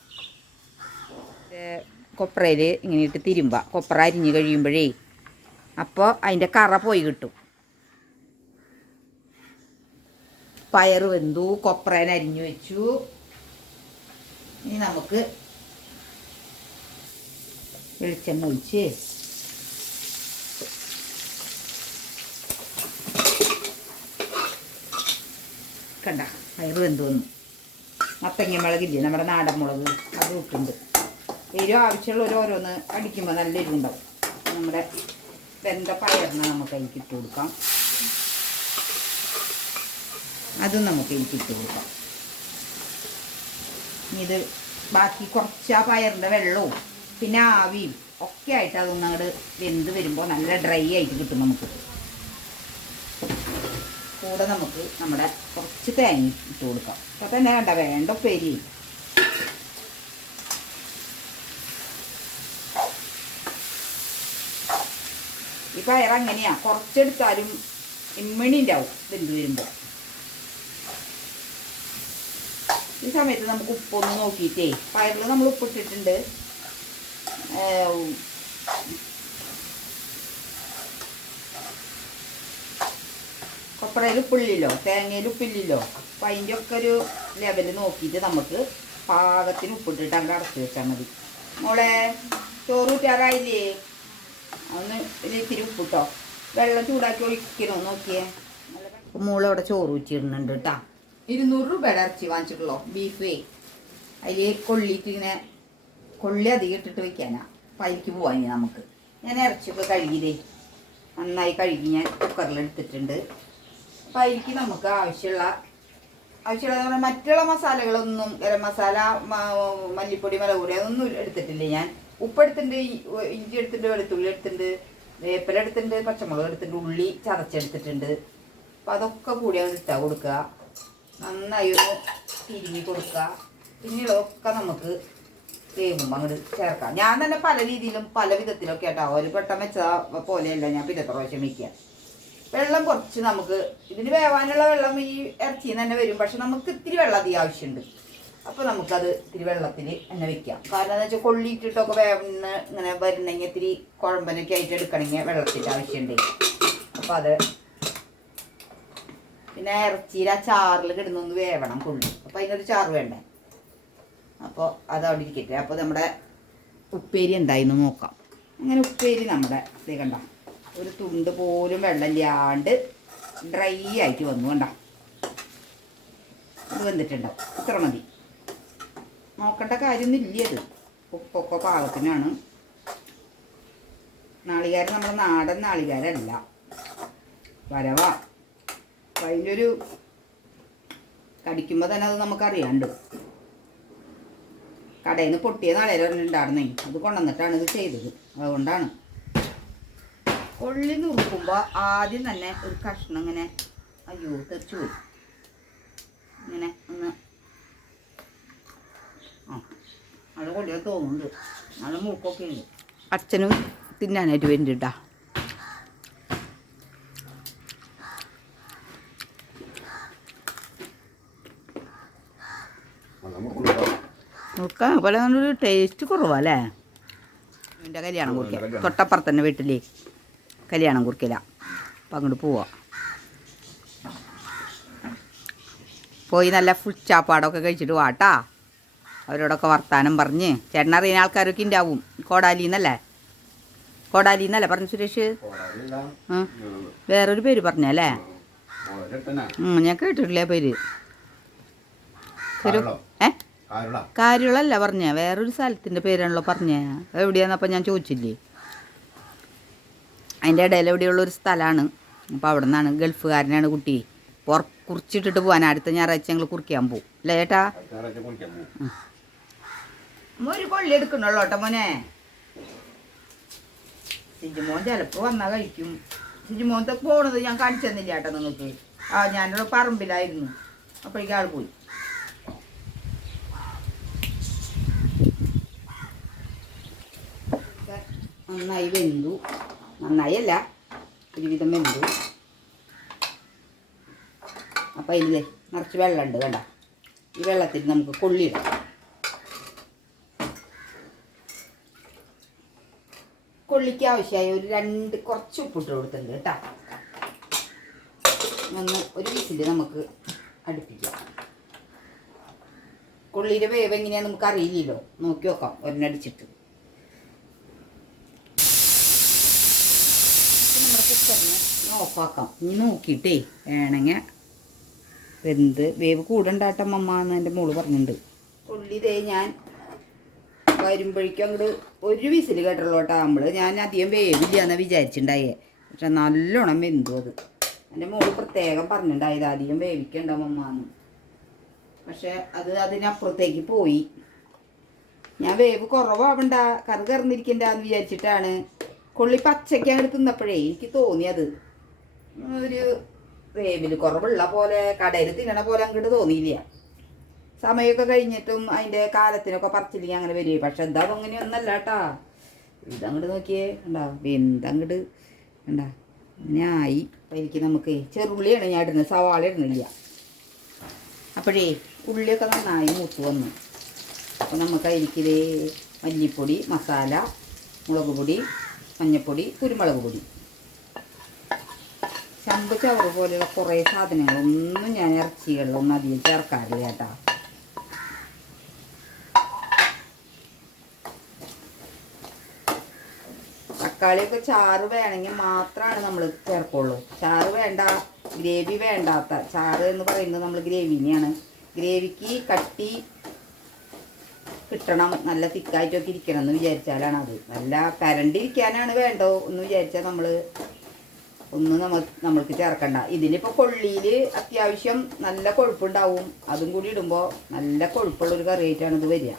കൊപ്രയിൽ ഇങ്ങനെ ഇട്ട് തിരുമ്പുക. കൊപ്ര അരിഞ്ഞ് കഴിയുമ്പോഴേ അപ്പോൾ അതിൻ്റെ കറ പോയി കിട്ടും. പയർ വെന്തു, കൊപ്രേനെ അരിഞ്ഞു വെച്ചു. ഇനി നമുക്ക് വെളിച്ചെണ്ണ ഒഴിച്ച് കണ്ട പയർ വെന്ത് വന്നു. മത്തങ്ങ മുളകില്ലേ, നമ്മുടെ നാടൻ മുളക്, അത് ഇട്ടുണ്ട്. എരിവ് ആവശ്യമുള്ള ഓരോന്ന് അടിക്കുമ്പോൾ നല്ല എരിവുണ്ടാവും. നമ്മുടെ വെന്ത പയറിന് നമുക്ക് അതിലേക്ക് ഇട്ട് കൊടുക്കാം. അതും നമുക്ക് എനിക്ക് ഇട്ട് കൊടുക്കാം. ഇത് ബാക്കി കുറച്ച് ആ പയറിൻ്റെ വെള്ളവും പിന്നെ ആവിയും ഒക്കെ ആയിട്ട് അതൊന്നും അങ്ങോട്ട് വെന്ത് വരുമ്പോൾ നല്ല ഡ്രൈ ആയിട്ട് കിട്ടും നമുക്ക്. കൂടെ നമുക്ക് നമ്മുടെ കുറച്ച് തേങ്ങ ഇട്ട് കൊടുക്കാം. അപ്പോൾ തന്നെ കണ്ട വേണ്ട ഉപ്പേരി. ഈ പയർ അങ്ങനെയാണ്, കുറച്ചെടുത്താലും ഇമ്മണി ഉണ്ടാവും വെന്ത് വരുമ്പോൾ. ഈ സമയത്ത് നമുക്ക് ഉപ്പൊന്ന് നോക്കിയിട്ടേ, പയറിൽ നമ്മൾ ഉപ്പിട്ടിട്ടുണ്ട്. കൊപ്രയിൽ ഉപ്പില്ലല്ലോ, തേങ്ങയിൽ ഉപ്പില്ലല്ലോ. അപ്പം അതിൻ്റെ ഒക്കെ ഒരു ലെവൽ നോക്കിയിട്ട് നമുക്ക് പാകത്തിന് ഉപ്പിട്ടിട്ട് അങ്ങോട്ട് അടച്ച് വെച്ചാൽ മതി. മോളെ ചോറ് ഊറ്റാറായില്ലേ? ഒന്ന് ഇത്തിരി ഉപ്പിട്ടോ. വെള്ളം ചൂടാക്കി ഒഴിക്കണോ നോക്കിയേ. മോളവിടെ ചോറ് ഊറ്റിയിടുന്നുണ്ട് കേട്ടോ. 200 രൂപയുടെ ഇറച്ചി വാങ്ങിച്ചിട്ടുള്ളൂ, ബീഫേ. അതിൽ കൊള്ളിയിട്ട് ഇങ്ങനെ കൊള്ളി അധികം ഇട്ടിട്ട് വയ്ക്കാനാ. അപ്പം അതിലേക്ക് പോവാൻ നമുക്ക്. ഞാൻ ഇറച്ചിയൊക്കെ കഴുകിയതേ നന്നായി കഴുകി ഞാൻ കുക്കറിലെടുത്തിട്ടുണ്ട്. അപ്പം അതിലേക്ക് നമുക്ക് ആവശ്യമുള്ള പറഞ്ഞാൽ മറ്റുള്ള മസാലകളൊന്നും, ഗരം മസാല, മല്ലിപ്പൊടി, മുളകുപൊടി അതൊന്നും എടുത്തിട്ടില്ല ഞാൻ. ഉപ്പെടുത്തിട്ടുണ്ട്, ഇഞ്ചി എടുത്തിട്ടുണ്ട്, വെളുത്തുള്ളി എടുത്തിട്ടുണ്ട്, വേപ്പില എടുത്തിട്ടുണ്ട്, പച്ചമുളക് എടുത്തിട്ടുണ്ട്, ഉള്ളി ചതച്ചെടുത്തിട്ടുണ്ട്. അപ്പം അതൊക്കെ കൂടി അത് ഇട്ടാൽ കൊടുക്കുക. നന്നായി ഒന്ന് തിരുമ്മി കൊടുക്കുക. പിന്നെയുള്ളതൊക്കെ നമുക്ക് വേവുമ്പോൾ അങ്ങോട്ട് ചേർക്കാം. ഞാൻ തന്നെ പല രീതിയിലും പല വിധത്തിലൊക്കെ ആട്ടോ. ഒരു പെട്ടെന്ന് വെച്ച പോലെയല്ല ഞാൻ പിന്നെ പ്രാവശ്യം വയ്ക്കുക. വെള്ളം കുറച്ച് നമുക്ക് ഇതിന് വേവാനുള്ള വെള്ളം ഈ ഇറച്ചിയിൽ നിന്ന് തന്നെ വരും. പക്ഷെ നമുക്ക് ഇത്തിരി വെള്ളം അധികം ആവശ്യമുണ്ട്. അപ്പോൾ നമുക്കത് ഇത്തിരി വെള്ളത്തിൽ തന്നെ വെക്കാം. കാരണം എന്താ വെച്ചാൽ കൊള്ളിയിട്ടിട്ടൊക്കെ വേവുന്ന ഇങ്ങനെ വരണമെങ്കിൽ ഇത്തിരി കുഴമ്പനൊക്കെ ആയിട്ട് എടുക്കണമെങ്കിൽ വെള്ളത്തിൻ്റെ ആവശ്യമുണ്ട്. അപ്പോൾ അത് പിന്നെ ഇറച്ചിയിൽ ആ ചാറിൽ കിടന്നൊന്ന് വേവണം കൊള്ളി. അപ്പോൾ അതിനൊരു ചാറ് വേണ്ടേ. അപ്പോൾ അതവിടെ ഇരിക്കട്ടെ. അപ്പോൾ നമ്മുടെ ഉപ്പേരി എന്തായിന്ന് നോക്കാം. അങ്ങനെ ഉപ്പേരി നമ്മുടെ ഇത് കണ്ട ഒരു തുണ്ട് പോലും വെള്ളമില്ലാണ്ട് ഡ്രൈ ആയിട്ട് വന്നു. കണ്ട ഇത് വന്നിട്ടുണ്ടോ? ഇത്ര മതി. നോക്കേണ്ട കാര്യമൊന്നുമില്ല. അത് ഉപ്പൊക്കെ പാകത്തിനാണ്. നാളികേരം നമ്മുടെ നാടൻ നാളികേരമല്ല, വരവാ. അപ്പം അതിൻ്റെ ഒരു കടിക്കുമ്പോൾ തന്നെ അത് നമുക്കറിയാണ്ട്. കടയിൽ നിന്ന് പൊട്ടിയ നാളികേരം ഉണ്ടായിരുന്നേ, അത് കൊണ്ടുവന്നിട്ടാണ് ഇത് ചെയ്തത്. അതുകൊണ്ടാണ് കൊള്ളി നുറുക്കുമ്പോൾ ആദ്യം തന്നെ ഒരു കഷ്ണം ഇങ്ങനെ അയ്യോ തെറിച്ചു പോയി. ഇങ്ങനെ ഒന്ന് നല്ല കൊള്ളിയൊക്കെ തോന്നുന്നുണ്ട്. നല്ല മൂക്കൊക്കെ ഉണ്ട്. അച്ഛനും തിന്നാനായിട്ട് വരുന്നുണ്ടാ. നോക്കാം പോലെ ഒരു ടേസ്റ്റ് കുറവല്ലേ. എൻ്റെ കല്യാണം കുറിക്കുക തൊട്ടപ്പുറത്തന്നെ വീട്ടിൽ കല്യാണം കുറിക്കില്ല. അപ്പം അങ്ങോട്ട് പോവാം. പോയി നല്ല ഫുൾ ചാപ്പാടൊക്കെ കഴിച്ചിട്ട് വാട്ടാ. അവരോടൊക്കെ വർത്താനം പറഞ്ഞ് ചേട്ടൻ അറിയുന്ന ആൾക്കാരൊക്കെ ഉണ്ടാവും. കോടാലിന്നല്ലേ പറഞ്ഞു സുരേഷ്? വേറൊരു പേര് പറഞ്ഞല്ലേ? ഞാൻ കേട്ടിട്ടില്ലേ പേര്? കാര്യങ്ങളല്ല പറഞ്ഞ, വേറൊരു സ്ഥലത്തിൻ്റെ പേരാണല്ലോ പറഞ്ഞ. എവിടെയാന്നപ്പോൾ ഞാൻ ചോദിച്ചില്ലേ? അതിൻ്റെ ഇടയിൽ എവിടെയുള്ളൊരു സ്ഥലമാണ്. അപ്പോൾ അവിടെ നിന്നാണ്. ഗൾഫുകാരനാണ് കുട്ടി. കുറിച്ചിട്ടിട്ട് പോകാൻ അടുത്ത ഞായറാഴ്ച ഞങ്ങൾ കുറിക്കാൻ പോകും. അല്ലേ ചേട്ടാ? ഒരു കൊള്ളി എടുക്കണുള്ളൂ കേട്ടോ മോനെ. സിജുമോൻ ചിലപ്പോൾ വന്നാൽ കഴിക്കും. സിജുമോനത്തെ പോണത് ഞാൻ കാണിച്ചു തന്നില്ല കേട്ടോ നിങ്ങൾക്ക്. ഞാനൊരു പറമ്പിലായിരുന്നു, അപ്പോഴേക്കും ആൾ പോയി. നന്നായി വെന്തു. നന്നായല്ല, ഒരുവിധം വെന്തു. അപ്പം അതിൽ നിറച്ച് വെള്ളമുണ്ട് കണ്ട. ഈ വെള്ളത്തിൽ നമുക്ക് കൊള്ളിയിടാം. കൊള്ളിക്ക് ആവശ്യമായ ഒരു കുറച്ച് ഉപ്പിട്ട് കൊടുത്തിട്ടുണ്ട് കേട്ടോ. ഒരു വിസിൽ നമുക്ക് അടുപ്പിക്കാം. കൊള്ളിയുടെ വേവ് എങ്ങനെയാണെന്ന് നമുക്ക് അറിയില്ലല്ലോ. നോക്കി നോക്കാം ഒരെണ്ണടിച്ചിട്ട്. നമ്മുടെ കുക്കറിന് ഓഫാക്കാം. ഇനി നോക്കിയിട്ടേ വേണമെങ്കിൽ വേവ് കൂടണ്ടാട്ടം അമ്മ എന്ന് എൻ്റെ മോള് പറഞ്ഞിട്ടുണ്ട്. കൊള്ളി ഇതേ ഞാൻ വരുമ്പോഴേക്കും അങ്ങോട്ട് ഒരു വിസിൽ കേട്ടുള്ളൂ കേട്ടോ. ഞാൻ അധികം വേവില്ല എന്നാണ് വിചാരിച്ചിട്ടുണ്ടായേ. പക്ഷെ നല്ലോണം വെന്തു. അത് എൻ്റെ മോള് പ്രത്യേകം പറഞ്ഞിട്ടുണ്ടായത് അധികം വേവിക്കണ്ടാവും അമ്മന്ന്. പക്ഷെ അതിനപ്പുറത്തേക്ക് പോയി. ഞാൻ വേവ് കുറവാവണ്ട, കറി കറന്നിരിക്കണ്ടെന്ന് വിചാരിച്ചിട്ടാണ്. കൊള്ളി പച്ചയ്ക്ക് അങ്ങോട്ട് തിന്നപ്പോഴേ എനിക്ക് തോന്നിയത് ഒരു വേവിൽ കുറവുള്ള പോലെ, കടയിൽ തിന്നണ പോലെ അങ്ങോട്ട് തോന്നിയില്ല. സമയമൊക്കെ കഴിഞ്ഞിട്ടും അതിൻ്റെ കാലത്തിനൊക്കെ പറിച്ചില്ലെങ്കിൽ അങ്ങനെ വരും. പക്ഷെ എന്താ അങ്ങനെയൊന്നല്ല കേട്ടാ. ഇതങ്ങോട്ട് നോക്കിയേ കണ്ടാ, വെന്തങ്ങോട്ട് കണ്ടാ അങ്ങനെ ആയി. അപ്പം എനിക്ക് നമുക്ക് ചെറുള്ളിയാണ് ഞാൻ ഇടുന്നത്, സവാള ഇടുന്നില്ല. അപ്പോഴേ ഉള്ളിയൊക്കെ നന്നായി മൂത്ത് വന്നു. അപ്പോൾ നമുക്ക് അതിലേക്കിത് മല്ലിപ്പൊടി, മസാല, മുളക് പൊടി, മഞ്ഞൾപ്പൊടി, കുരുമുളക് പൊടി, ചമ്പ് ചവറ് പോലെയുള്ള കുറേ സാധനങ്ങളൊന്നും ഞാൻ ഇറച്ചികളിലൊന്നും അധികം ചേർക്കാറില്ല കേട്ടാ. തക്കാളിയൊക്കെ ചാറ് വേണമെങ്കിൽ മാത്രമാണ് നമ്മൾ ചേർക്കുള്ളൂ. ചാറ് വേണ്ട, ഗ്രേവി വേണ്ടാത്ത ചാറ് എന്ന് പറയുന്നത് നമ്മൾ ഗ്രേവിനെയാണ്. ഗ്രേവിക്ക് കട്ടി കിട്ടണം, നല്ല തിക്കായിട്ടൊക്കെ ഇരിക്കണം എന്ന് വിചാരിച്ചാലാണ് അത്. നല്ല കരണ്ടിരിക്കാനാണ് വേണ്ടോ എന്ന് വിചാരിച്ചാൽ നമ്മൾക്ക് ചേർക്കണ്ട. ഇതിലിപ്പോൾ കൊള്ളിയിൽ അത്യാവശ്യം നല്ല കൊഴുപ്പുണ്ടാവും. അതും കൂടി ഇടുമ്പോൾ നല്ല കൊഴുപ്പുള്ളൊരു കറിയായിട്ടാണ് ഇത് വരിക.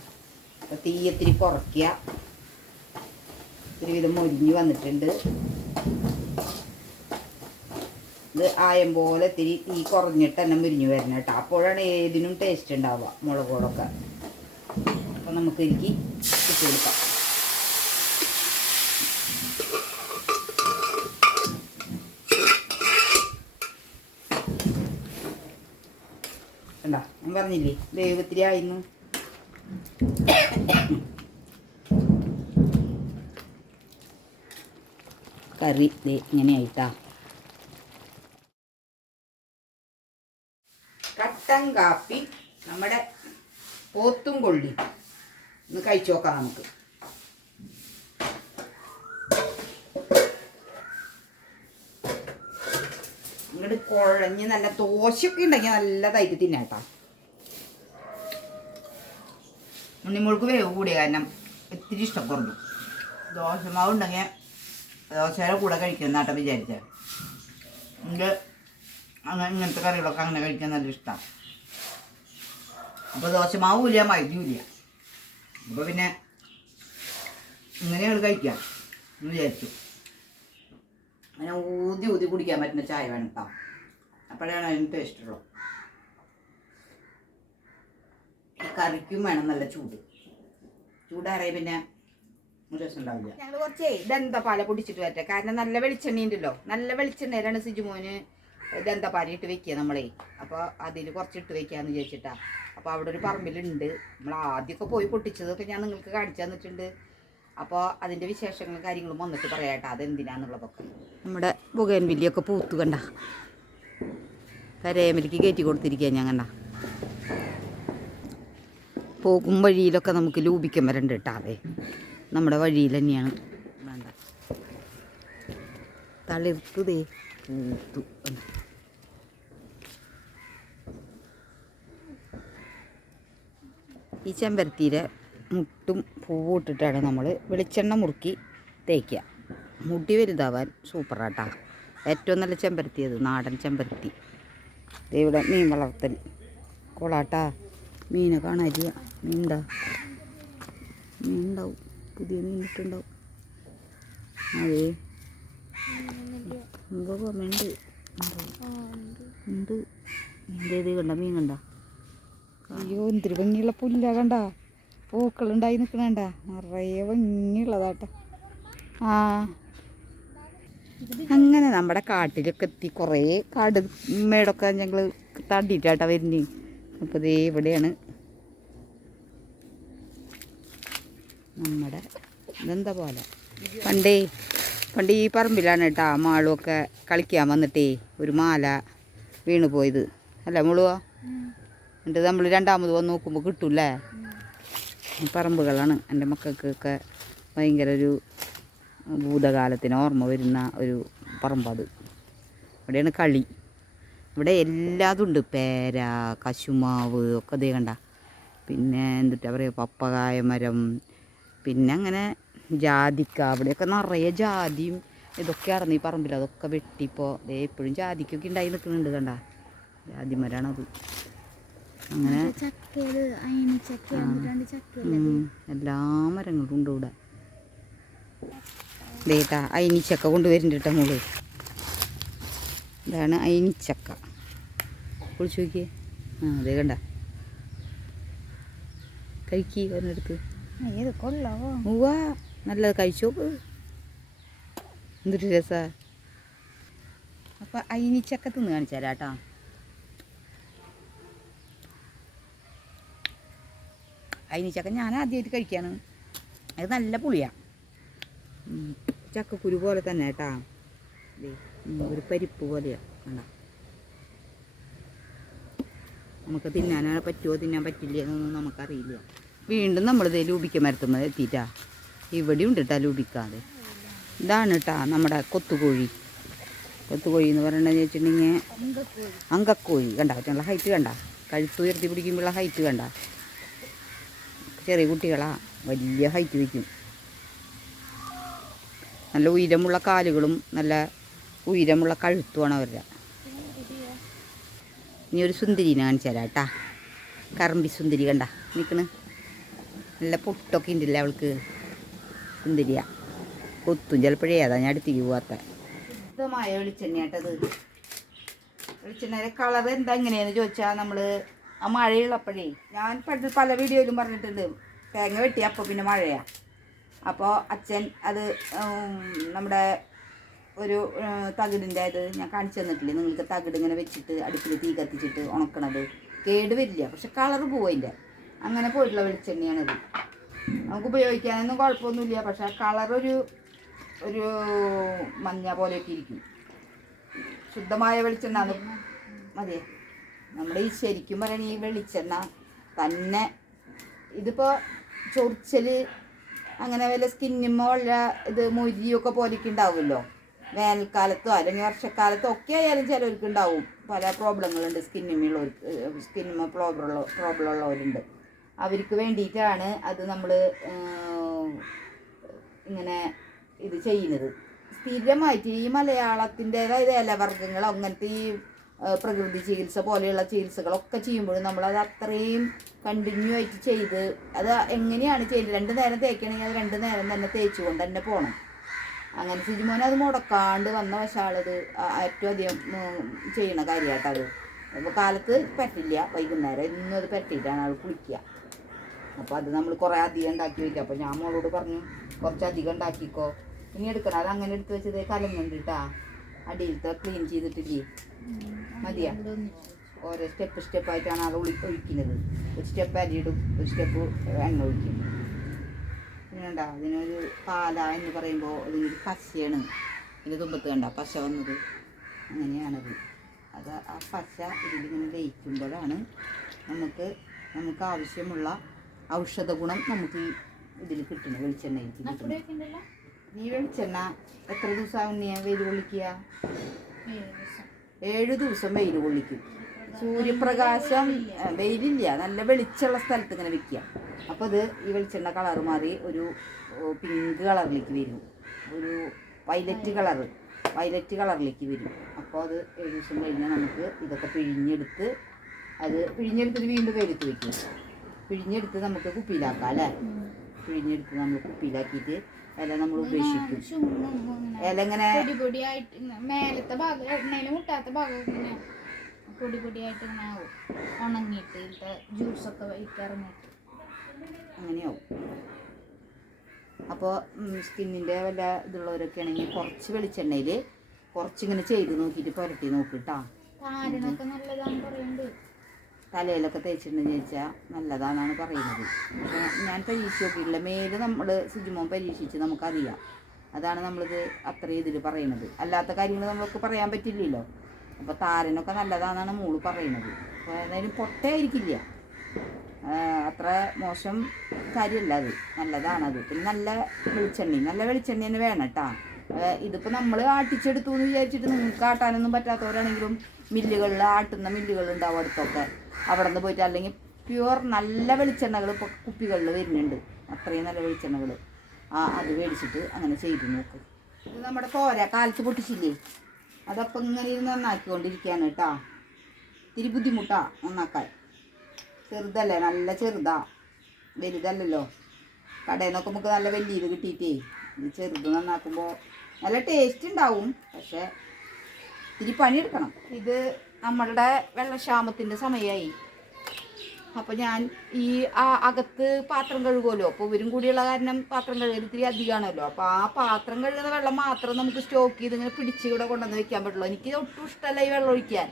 അപ്പോൾ തീ ഇത്തിരി കുറയ്ക്കുക. ഒരുവിധം മൊരിഞ്ഞ് വന്നിട്ടുണ്ട്. ഇത് ആയം പോലെ ഇത്തിരി തീ കുറഞ്ഞിട്ട് തന്നെ മുരിഞ്ഞ് വരണം കേട്ടോ. അപ്പോഴാണ് ഏതിനും ടേസ്റ്റ് ഉണ്ടാവുക, മുളകോടൊക്കെ. അപ്പോൾ നമുക്ക് എനിക്ക് ഇട്ട് കൊടുക്കാം. കണ്ടാ, ഞാൻ പറഞ്ഞില്ലേ വേവ് ഇത്തിരി ആയിരുന്നു. കറി ഇങ്ങനെയായിട്ടാ. കട്ടൻ കാപ്പി നമ്മുടെ പോത്തും കൊള്ളി ഒന്ന് കഴിച്ചു നോക്കാം നമുക്ക്. ഇങ്ങോട്ട് കുഴഞ്ഞ് നല്ല ദോശയൊക്കെ ഉണ്ടെങ്കിൽ നല്ലതായിട്ട് തിന്നാട്ടാ. ഉണ്ണിമുൾക്ക് വേവ് കൂടിയ കാരണം ഒത്തിരി ഇഷ്ടപ്പെടുന്നു. ദോശമാവ് ഉണ്ടെങ്കിൽ ദോശയുടെ കൂടെ കഴിക്കുന്നാട്ടോ വിചാരിച്ചത്. എനിക്ക് ഇങ്ങനത്തെ കറികളൊക്കെ അങ്ങനെ കഴിക്കാൻ നല്ല ഇഷ്ടമാണ്. അപ്പോൾ ദോശമാവും ഇല്ല, മൈദയും ഇല്ല. അപ്പോൾ പിന്നെ ഇങ്ങനെയാണ് കഴിക്കാം എന്ന് വിചാരിച്ചു. അങ്ങനെ ഊതി ഊതി കുടിക്കാൻ പറ്റുന്ന ചായ വേണം കേട്ടോ. അപ്പോഴാണ് അതിന് ടേസ്റ്റ് ഉള്ളൂ. കറിക്കും വേണം നല്ല ചൂടാറായി പിന്നെ രസം ഉണ്ടാവില്ല. ഞങ്ങൾ കുറച്ചേ ദന്തപാല പൊടിച്ചിട്ട് വരട്ടെ. കാരണം നല്ല വെളിച്ചെണ്ണ ഉണ്ടല്ലോ. നല്ല വെളിച്ചെണ്ണയിലാണ് സിജുമോന് ദന്തപാല ഇട്ട് വെക്കുക നമ്മളെ. അപ്പോൾ അതിൽ കുറച്ചിട്ട് വെക്കാമെന്ന് വിചാരിച്ചിട്ടാ. അപ്പോൾ അവിടെ ഒരു പറമ്പിലുണ്ട്. നമ്മൾ ആദ്യമൊക്കെ പോയി പൊട്ടിച്ചതൊക്കെ ഞാൻ നിങ്ങൾക്ക് കാണിച്ചു തന്നിട്ടുണ്ട്. അപ്പോൾ അതിൻ്റെ വിശേഷങ്ങളും കാര്യങ്ങളും വന്നിട്ട് പറയാട്ടോ അതെന്തിനാന്നുള്ളതൊക്കെ. നമ്മുടെ ബൊഗൈൻവില്ലയൊക്കെ പൂത്ത് കണ്ട, കരേമലിക്ക് കയറ്റി കൊടുത്തിരിക്കുക ഞാൻ കണ്ട. പോകും വഴിയിലൊക്കെ നമുക്ക് ലൂപിക്കം വരണ്ട് കേട്ടാവേ. നമ്മുടെ വഴിയിൽ തന്നെയാണ്. വേണ്ട തളിർത്തതേ പൂത്തു. ഈ ചെമ്പരത്തിയുടെ മുട്ടും പൂവും ഇട്ടിട്ടാണ് നമ്മൾ വെളിച്ചെണ്ണ മുറുക്കി തേക്കുക. മുടി വലുതാവാൻ സൂപ്പറാട്ടാ. ഏറ്റവും നല്ല ചെമ്പരത്തി അത്, നാടൻ ചെമ്പരത്തി. ഇവിടെ മീൻ വളർത്തൽ കൊളാട്ടാ. മീനെ കാണാനില്ല. മീനുണ്ടാവും, പുതിയ മീനിട്ടുണ്ടാവും. അതെ എന്തോ മീനുണ്ട് ഉണ്ട്. ഇത് കണ്ട മീൻ കണ്ട. അയ്യോ എന്തൊരു ഭംഗിയുള്ള പുല്ല കണ്ട, പൂക്കളുണ്ടായി നിൽക്കണണ്ട, നിറയെ ഭംഗിയുള്ളതാട്ട. ആ അങ്ങനെ നമ്മുടെ കാട്ടിലൊക്കെ എത്തി. കുറേ കാട് മേടൊക്കെ ഞങ്ങൾ തണ്ടിയിട്ടാട്ടാ വരുന്നേ. അപ്പോൾ ഇതേ ഇവിടെയാണ് നമ്മുടെ ഇതെന്താ പോലെ. പണ്ട് ഈ പറമ്പിലാണ് കേട്ടാ മാളുമൊക്കെ കളിക്കാൻ വന്നിട്ടേ ഒരു മാല വീണ് പോയത് അല്ല മുളുവോ. എന്നിട്ട് നമ്മൾ രണ്ടാമത് വന്ന് നോക്കുമ്പോൾ കിട്ടൂല്ലേ. പറമ്പുകളാണ് എൻ്റെ മക്കൾക്കൊക്കെ ഭയങ്കര ഒരു ഭൂതകാലത്തിന് ഓർമ്മ വരുന്ന ഒരു പറമ്പത്. ഇവിടെയാണ് കളി. ഇവിടെ എല്ലാതും ഉണ്ട്. പേര, കശുമാവ് ഒക്കെ ഇതേ കണ്ട. പിന്നെ എന്തിട്ടാ പറയുക, പപ്പകായ മരം, പിന്നെ അങ്ങനെ ജാതിക്ക. അവിടെയൊക്കെ നിറയെ ജാതിയും ഇതൊക്കെ ആയിരുന്നു ഈ പറമ്പിൽ. അതൊക്കെ വെട്ടിപ്പോൾ എപ്പോഴും ജാതിക്കൊക്കെ ഉണ്ടായി നിൽക്കുന്നുണ്ട് കണ്ട. ജാതി മരമാണത്. അങ്ങനെ എല്ലാ മരങ്ങളും ഉണ്ട് ഇവിടെ. ഇതേട്ടാ അയിനിച്ചക്ക കൊണ്ടുവരുന്നുണ്ട് കേട്ടോ മോള്. ഇതാണ് അയിനിച്ചക്ക. കുളിച്ചു നോക്കിയേ. അതേ കണ്ട. കഴിക്കി ഒരെടുത്ത്. ഉവ്വാ നല്ലത് കഴിച്ചോക്ക്. എന്തൊരു രസാ. അപ്പം അയിനിച്ചക്ക തിന്ന് കാണിച്ചാലാട്ടാ. അയിനിച്ചക്ക ഞാൻ ആദ്യമായിട്ട് കഴിക്കാണ്. അത് നല്ല പുളിയാണ്. ചക്കക്കുരു പോലെ തന്നെ കേട്ടാ. ഒരു പരിപ്പ് പോലെയാണ് കണ്ട. നമുക്ക് തിന്നാനാണ് പറ്റുമോ തിന്നാൻ പറ്റില്ല എന്നൊന്നും നമുക്കറിയില്ല. വീണ്ടും നമ്മളിത് ലൂബിക്ക മരത്തുമ്പോൾ എത്തിയിട്ടാ. ഇവിടെ ഉണ്ട് കേട്ടാ ലൂബിക്കാതെ. ഇതാണ് കേട്ടാ നമ്മുടെ കൊത്തുകോഴി. കൊത്തുകോഴി എന്ന് പറയണമെന്ന് വെച്ചിട്ടുണ്ടെങ്കിൽ അങ്കക്കോഴി കണ്ട. പറ്റുള്ള ഹൈറ്റ് കണ്ട. കഴുത്ത് ഉയർത്തി പിടിക്കുമ്പോഴുള്ള ഹൈറ്റ് കണ്ട. ചെറിയ കുട്ടികളാ വലിയ ഹൈറ്റ് വയ്ക്കും. നല്ല ഉയരമുള്ള കാലുകളും നല്ല ഉയരമുള്ള കഴുത്തുമാണ് അവരുടെ. ഇനി ഒരു സുന്ദരിനെ കാണിച്ചു തരാം കേട്ടാ. കറമ്പി സുന്ദരി കണ്ട നിൽക്കണ്. നല്ല പൊട്ടൊക്കെ ഉണ്ടല്ലേ അവൾക്ക്. സുന്ദരിയാ. കൊത്തും ചിലപ്പോഴേ അതാ ഞാൻ അടുത്തേക്ക് പോവാത്ത. ശുദ്ധമായ വെളിച്ചെണ്ണയാട്ടത്. വെളിച്ചെണ്ണയുടെ കളർ എന്താ എങ്ങനെയാന്ന് ചോദിച്ചാൽ നമ്മൾ ആ മഴയുള്ളപ്പോഴേ ഞാൻ പല വീഡിയോയിലും പറഞ്ഞിട്ടുണ്ട് തേങ്ങ വെട്ടി അപ്പോൾ പിന്നെ മഴയാണ്. അപ്പോൾ അച്ഛൻ അത് നമ്മുടെ ഒരു തകിടിൻ്റെ അത് ഞാൻ കാണിച്ചു തന്നിട്ടില്ലേ നിങ്ങൾക്ക്. തകിട് ഇങ്ങനെ വെച്ചിട്ട് അടുപ്പിൽ തീ കത്തിച്ചിട്ട് ഉണക്കണത് കേട് വരില്ല, പക്ഷെ കളറ് പോവില്ല. അങ്ങനെ പോയിട്ടുള്ള വെളിച്ചെണ്ണയാണിത്. നമുക്ക് ഉപയോഗിക്കാനൊന്നും കുഴപ്പമൊന്നുമില്ല, പക്ഷെ ആ കളറൊരു മഞ്ഞ പോലെയൊക്കെ ഇരിക്കും. ശുദ്ധമായ വെളിച്ചെണ്ണ അത് മതിയേ. നമ്മുടെ ഈ ശരിക്കും പറയണ ഈ വെളിച്ചെണ്ണ തന്നെ ഇതിപ്പോൾ ചൊറിച്ചൽ അങ്ങനെ വല്ല സ്കിന്നിമോ ഉള്ള ഇത് മുരിയൊക്കെ പോലെയൊക്കെ ഉണ്ടാവുമല്ലോ. വേനൽക്കാലത്തോ അല്ലെങ്കിൽ വർഷക്കാലത്തോ ഒക്കെ ആയാലും ചിലവർക്ക് ഉണ്ടാവും. പല പ്രോബ്ലങ്ങളുണ്ട്. സ്കിന്നിമ പ്രോബ്ലം ഉള്ളവരുണ്ട്. അവർക്ക് വേണ്ടിയിട്ടാണ് അത് നമ്മൾ ഇങ്ങനെ ഇത് ചെയ്യുന്നത്. സ്ഥിരമായിട്ട് ഈ മലയാളത്തിൻ്റേതായത് ഇലവർഗ്ഗങ്ങൾ അങ്ങനത്തെ ഈ പ്രകൃതി ചികിത്സ പോലെയുള്ള ചികിത്സകളൊക്കെ ചെയ്യുമ്പോഴും നമ്മളത് അത്രയും കണ്ടിന്യൂ ആയിട്ട് ചെയ്ത് അത് എങ്ങനെയാണ് ചെയ്യുന്നത്. 2 നേരം തേക്കണമെങ്കിൽ അത് 2 നേരം തന്നെ തേച്ചുകൊണ്ട് തന്നെ പോകണം. അങ്ങനെ സിജുമോൻ അത് മുടക്കാണ്ട് വന്ന വശാളത് ഏറ്റവും അധികം ചെയ്യണ കാര്യമായിട്ടത്. അപ്പോൾ കാലത്ത് പറ്റില്ല, വൈകുന്നേരം ഇന്നും അത് പറ്റിയിട്ടാണ് ആൾ കുളിക്കുക. അപ്പോൾ അത് നമ്മൾ കുറേ അധികം ഉണ്ടാക്കി വയ്ക്കുക. അപ്പോൾ ഞാൻ മോളോട് പറഞ്ഞു കുറച്ചധികം ഉണ്ടാക്കിക്കോ, ഇനി എടുക്കണം. അത് അങ്ങനെ എടുത്ത് വെച്ചത് കലങ്ങുണ്ട് കേട്ടാ. അടിയിലത്തെ ക്ലീൻ ചെയ്തിട്ടില്ലേ മതിയാ. ഓരോ സ്റ്റെപ്പായിട്ടാണ് അത് ഒഴിക്കുന്നത്. ഒരു സ്റ്റെപ്പ് അരിയിടും, ഒരു സ്റ്റെപ്പ് എണ്ണ ഒഴിക്കും. പിന്നെണ്ട അതിനൊരു പാല എന്ന് പറയുമ്പോൾ അതിനൊരു പശയാണ്. ഇതിൻ്റെ തുമ്പത്ത് കണ്ട പശ വന്നത്. അങ്ങനെയാണത്. അത് ആ പശ ഇതിലിങ്ങനെ ലയിക്കുമ്പോഴാണ് നമുക്ക് ആവശ്യമുള്ള ഔഷധ ഗുണം നമുക്ക് ഈ ഇതിൽ കിട്ടണം, വെളിച്ചെണ്ണയിൽ കിട്ടണം. ഈ വെളിച്ചെണ്ണ എത്ര ദിവസമാകും നീ വെയിൽ കൊള്ളിക്കുക? 7 ദിവസം വെയിൽ കൊള്ളിക്കും. സൂര്യപ്രകാശം വെയിലില്ല, നല്ല വെളിച്ചമുള്ള സ്ഥലത്ത് ഇങ്ങനെ വെക്കുക. അപ്പോൾ ഇത് ഈ വെളിച്ചെണ്ണ കളർ മാറി ഒരു പിങ്ക് കളറിലേക്ക് വരും, ഒരു വയലറ്റ് കളറിലേക്ക് വരും. അപ്പോൾ അത് 7 ദിവസം കഴിഞ്ഞാൽ നമുക്ക് ഇതൊക്കെ പിഴിഞ്ഞെടുത്തിട്ട് വീണ്ടും വെയിലത്ത് വയ്ക്കും. പിഴിഞ്ഞെടുത്ത് നമുക്ക് കുപ്പിയിലാക്കാം അല്ലേ? പിഴിഞ്ഞെടുത്ത് നമ്മൾ കുപ്പിയിലാക്കിയിട്ട് ഇല നമ്മൾ ഉപേക്ഷിക്കും. ഇല ഇങ്ങനെ മേലത്തെ ഭാഗം എണ്ണയിൽ മുട്ടാത്ത ഭാഗം ഇങ്ങനെ പൊടിയായിട്ട് ഇങ്ങനെ ആവും, ഉണങ്ങിയിട്ട് ഇതിന്റെ ജ്യൂസൊക്കെ ഇറങ്ങിയിട്ട് അങ്ങനെയാവും. അപ്പോൾ സ്കിന്നിൻ്റെ വല്ല ഇതുള്ളവരൊക്കെ ആണെങ്കിൽ കുറച്ച് വെളിച്ചെണ്ണയിൽ കുറച്ചിങ്ങനെ ചെയ്ത് നോക്കിയിട്ട് പുരട്ടി നോക്കിട്ടാ. താരനൊക്കെ നല്ലതാണെന്ന് പറയുന്നുണ്ട്. തലയിലൊക്കെ തേച്ചിട്ടുണ്ടെന്ന് ചോദിച്ചാൽ നല്ലതാണെന്നാണ് പറയുന്നത്. പക്ഷേ ഞാൻ പരീക്ഷിച്ച് നോക്കിയിട്ടില്ല. മേല് നമ്മൾ സുജിമോൻ പരീക്ഷിച്ച് നമുക്കറിയാം. അതാണ് നമ്മളിത് അത്രയും ഇതിൽ പറയുന്നത്. അല്ലാത്ത കാര്യങ്ങൾ നമുക്ക് പറയാൻ പറ്റില്ലല്ലോ. അപ്പോൾ താരനൊക്കെ നല്ലതാണെന്നാണ് മോള് പറയുന്നത്. അപ്പോൾ ഏതായാലും പൊട്ടയായിരിക്കില്ല, അത്ര മോശം കാര്യമല്ല, അത് നല്ലതാണത്. പിന്നെ നല്ല വെളിച്ചെണ്ണ തന്നെ വേണം കേട്ടോ. ഇതിപ്പോൾ നമ്മൾ ആട്ടിച്ചെടുത്തു എന്ന് വിചാരിച്ചിട്ട് നിങ്ങൾക്ക് ആട്ടാനൊന്നും പറ്റാത്തവരാണെങ്കിലും ആട്ടുന്ന മില്ലുകളുണ്ടാവും അടുത്തൊക്കെ. അവിടെ നിന്ന് പോയിട്ട് അല്ലെങ്കിൽ പ്യുവർ നല്ല വെളിച്ചെണ്ണകൾ ഇപ്പോൾ കുപ്പികളിൽ വരുന്നുണ്ട്, അത്രയും നല്ല വെളിച്ചെണ്ണകൾ. അത് മേടിച്ചിട്ട് അങ്ങനെ ചെയ്ത് നോക്കും. ഇത് നമ്മുടെ കാലത്ത് പൊട്ടിച്ചില്ലേ, അതപ്പം ഇങ്ങനെ നന്നാക്കിക്കൊണ്ടിരിക്കുകയാണ് കേട്ടോ. ഇത്തിരി ബുദ്ധിമുട്ടാ നന്നാക്കാൻ. ചെറുതല്ലേ, നല്ല ചെറുതാ, വലുതല്ലല്ലോ. കടയിൽ നിന്നൊക്കെ നമുക്ക് നല്ല വലിയത് കിട്ടിയിട്ടേ ഇത് ചെറുത് നന്നാക്കുമ്പോൾ നല്ല ടേസ്റ്റ് ഉണ്ടാവും, പക്ഷെ ഇത്തിരി പണിയെടുക്കണം. ഇത് നമ്മളുടെ വെള്ളക്ഷാമത്തിൻ്റെ സമയമായി. അപ്പോൾ ഞാൻ ഈ അകത്ത് പാത്രം കഴുകുമല്ലോ, അപ്പോൾ ഇവരും കൂടിയുള്ള കാരണം പാത്രം കഴുകൽ ഇത്തിരി അധികമാണല്ലോ. അപ്പോൾ ആ പാത്രം കഴുകുന്ന വെള്ളം മാത്രം നമുക്ക് സ്റ്റോക്ക് ചെയ്ത് ഇങ്ങനെ പിടിച്ച് ഇവിടെ കൊണ്ടുവന്ന് വെക്കാൻ പറ്റുള്ളൂ. എനിക്ക് ഒട്ടും ഇഷ്ടമല്ല ഈ വെള്ളം ഒഴിക്കാൻ.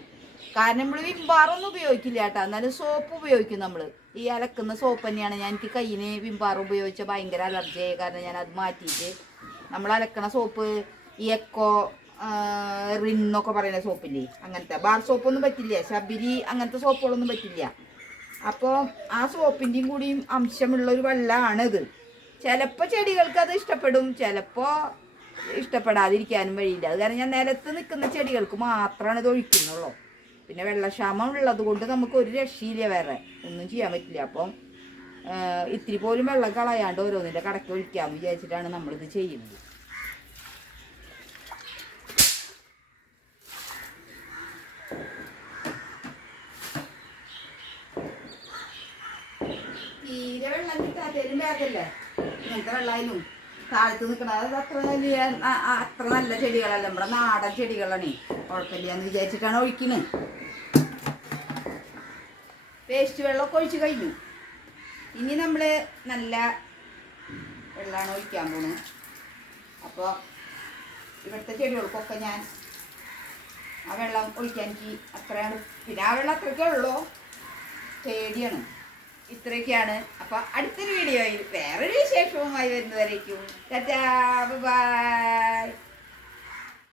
കാരണം നമ്മൾ വിംബാറൊന്നും ഉപയോഗിക്കില്ല കേട്ടോ, എന്നാലും സോപ്പ് ഉപയോഗിക്കും. നമ്മൾ ഈ അലക്കുന്ന സോപ്പ് തന്നെയാണ്. ഞാൻ എനിക്ക് കയ്യിന് വിംബാർ ഉപയോഗിച്ച ഭയങ്കര അലർജിയായി, കാരണം ഞാൻ അത് മാറ്റിയിട്ട് നമ്മൾ അലക്കണ സോപ്പ് ഈ എക്കോ റിന്നൊക്കെ പറയുന്ന സോപ്പില്ലേ, അങ്ങനത്തെ ബാർ സോപ്പൊന്നും പറ്റില്ല, ശബരി അങ്ങനത്തെ സോപ്പുകളൊന്നും പറ്റില്ല. അപ്പോൾ ആ സോപ്പിൻ്റെയും കൂടിയും അംശമുള്ളൊരു വെള്ളമാണിത്. ചിലപ്പോൾ ചെടികൾക്ക് അത് ഇഷ്ടപ്പെടും, ചിലപ്പോൾ ഇഷ്ടപ്പെടാതിരിക്കാനും വഴിയില്ല. അത് കാരണം ഞാൻ നിലത്ത് നിൽക്കുന്ന ചെടികൾക്ക് മാത്രമാണ് ഇത് ഒഴിക്കുന്നുള്ളൂ. പിന്നെ വെള്ളക്ഷാമം ഉള്ളത് കൊണ്ട് നമുക്ക് ഒരു രക്ഷയില്ല, വേറെ ഒന്നും ചെയ്യാൻ പറ്റില്ല. അപ്പം ഇത്തിരി പോലും വെള്ളം കളയാണ്ട് ഓരോന്നിൻ്റെ കടക്ക് ഒഴിക്കാമെന്ന് വിചാരിച്ചിട്ടാണ് നമ്മളിത് ചെയ്യുന്നത്. തീരെ വെള്ളം കിട്ടാത്തതിനും വേഗമല്ലേ ഇങ്ങനത്തെ വെള്ളമായാലും താഴത്ത് നിൽക്കണത്. അത് അത്ര നല്ല ചെടികളല്ല, നമ്മുടെ നാടൻ ചെടികളാണ്, കുഴപ്പമില്ല എന്ന് വിചാരിച്ചിട്ടാണ് ഒഴിക്കുന്നത്. വേസ്റ്റ് വെള്ളമൊക്കെ ഒഴിച്ച് കഴിഞ്ഞു. ഇനി നമ്മൾ നല്ല വെള്ളമാണ് ഒഴിക്കാൻ പോകുന്നത്. അപ്പോൾ ഇവിടുത്തെ ചെടികൾക്കൊക്കെ ഞാൻ ആ വെള്ളം ഒഴിക്കാൻ എനിക്ക് അത്രയാണ്. പിന്നെ ആ വെള്ളം അത്രയ്ക്കേ ഉള്ളൂ, പേടിയാണ്. ഇത്രയൊക്കെയാണ്. അപ്പോൾ അടുത്തൊരു വീഡിയോയിൽ വേറൊരു വിശേഷവുമായി വരുന്നവരേക്കും ടാറ്റാ ബൈ.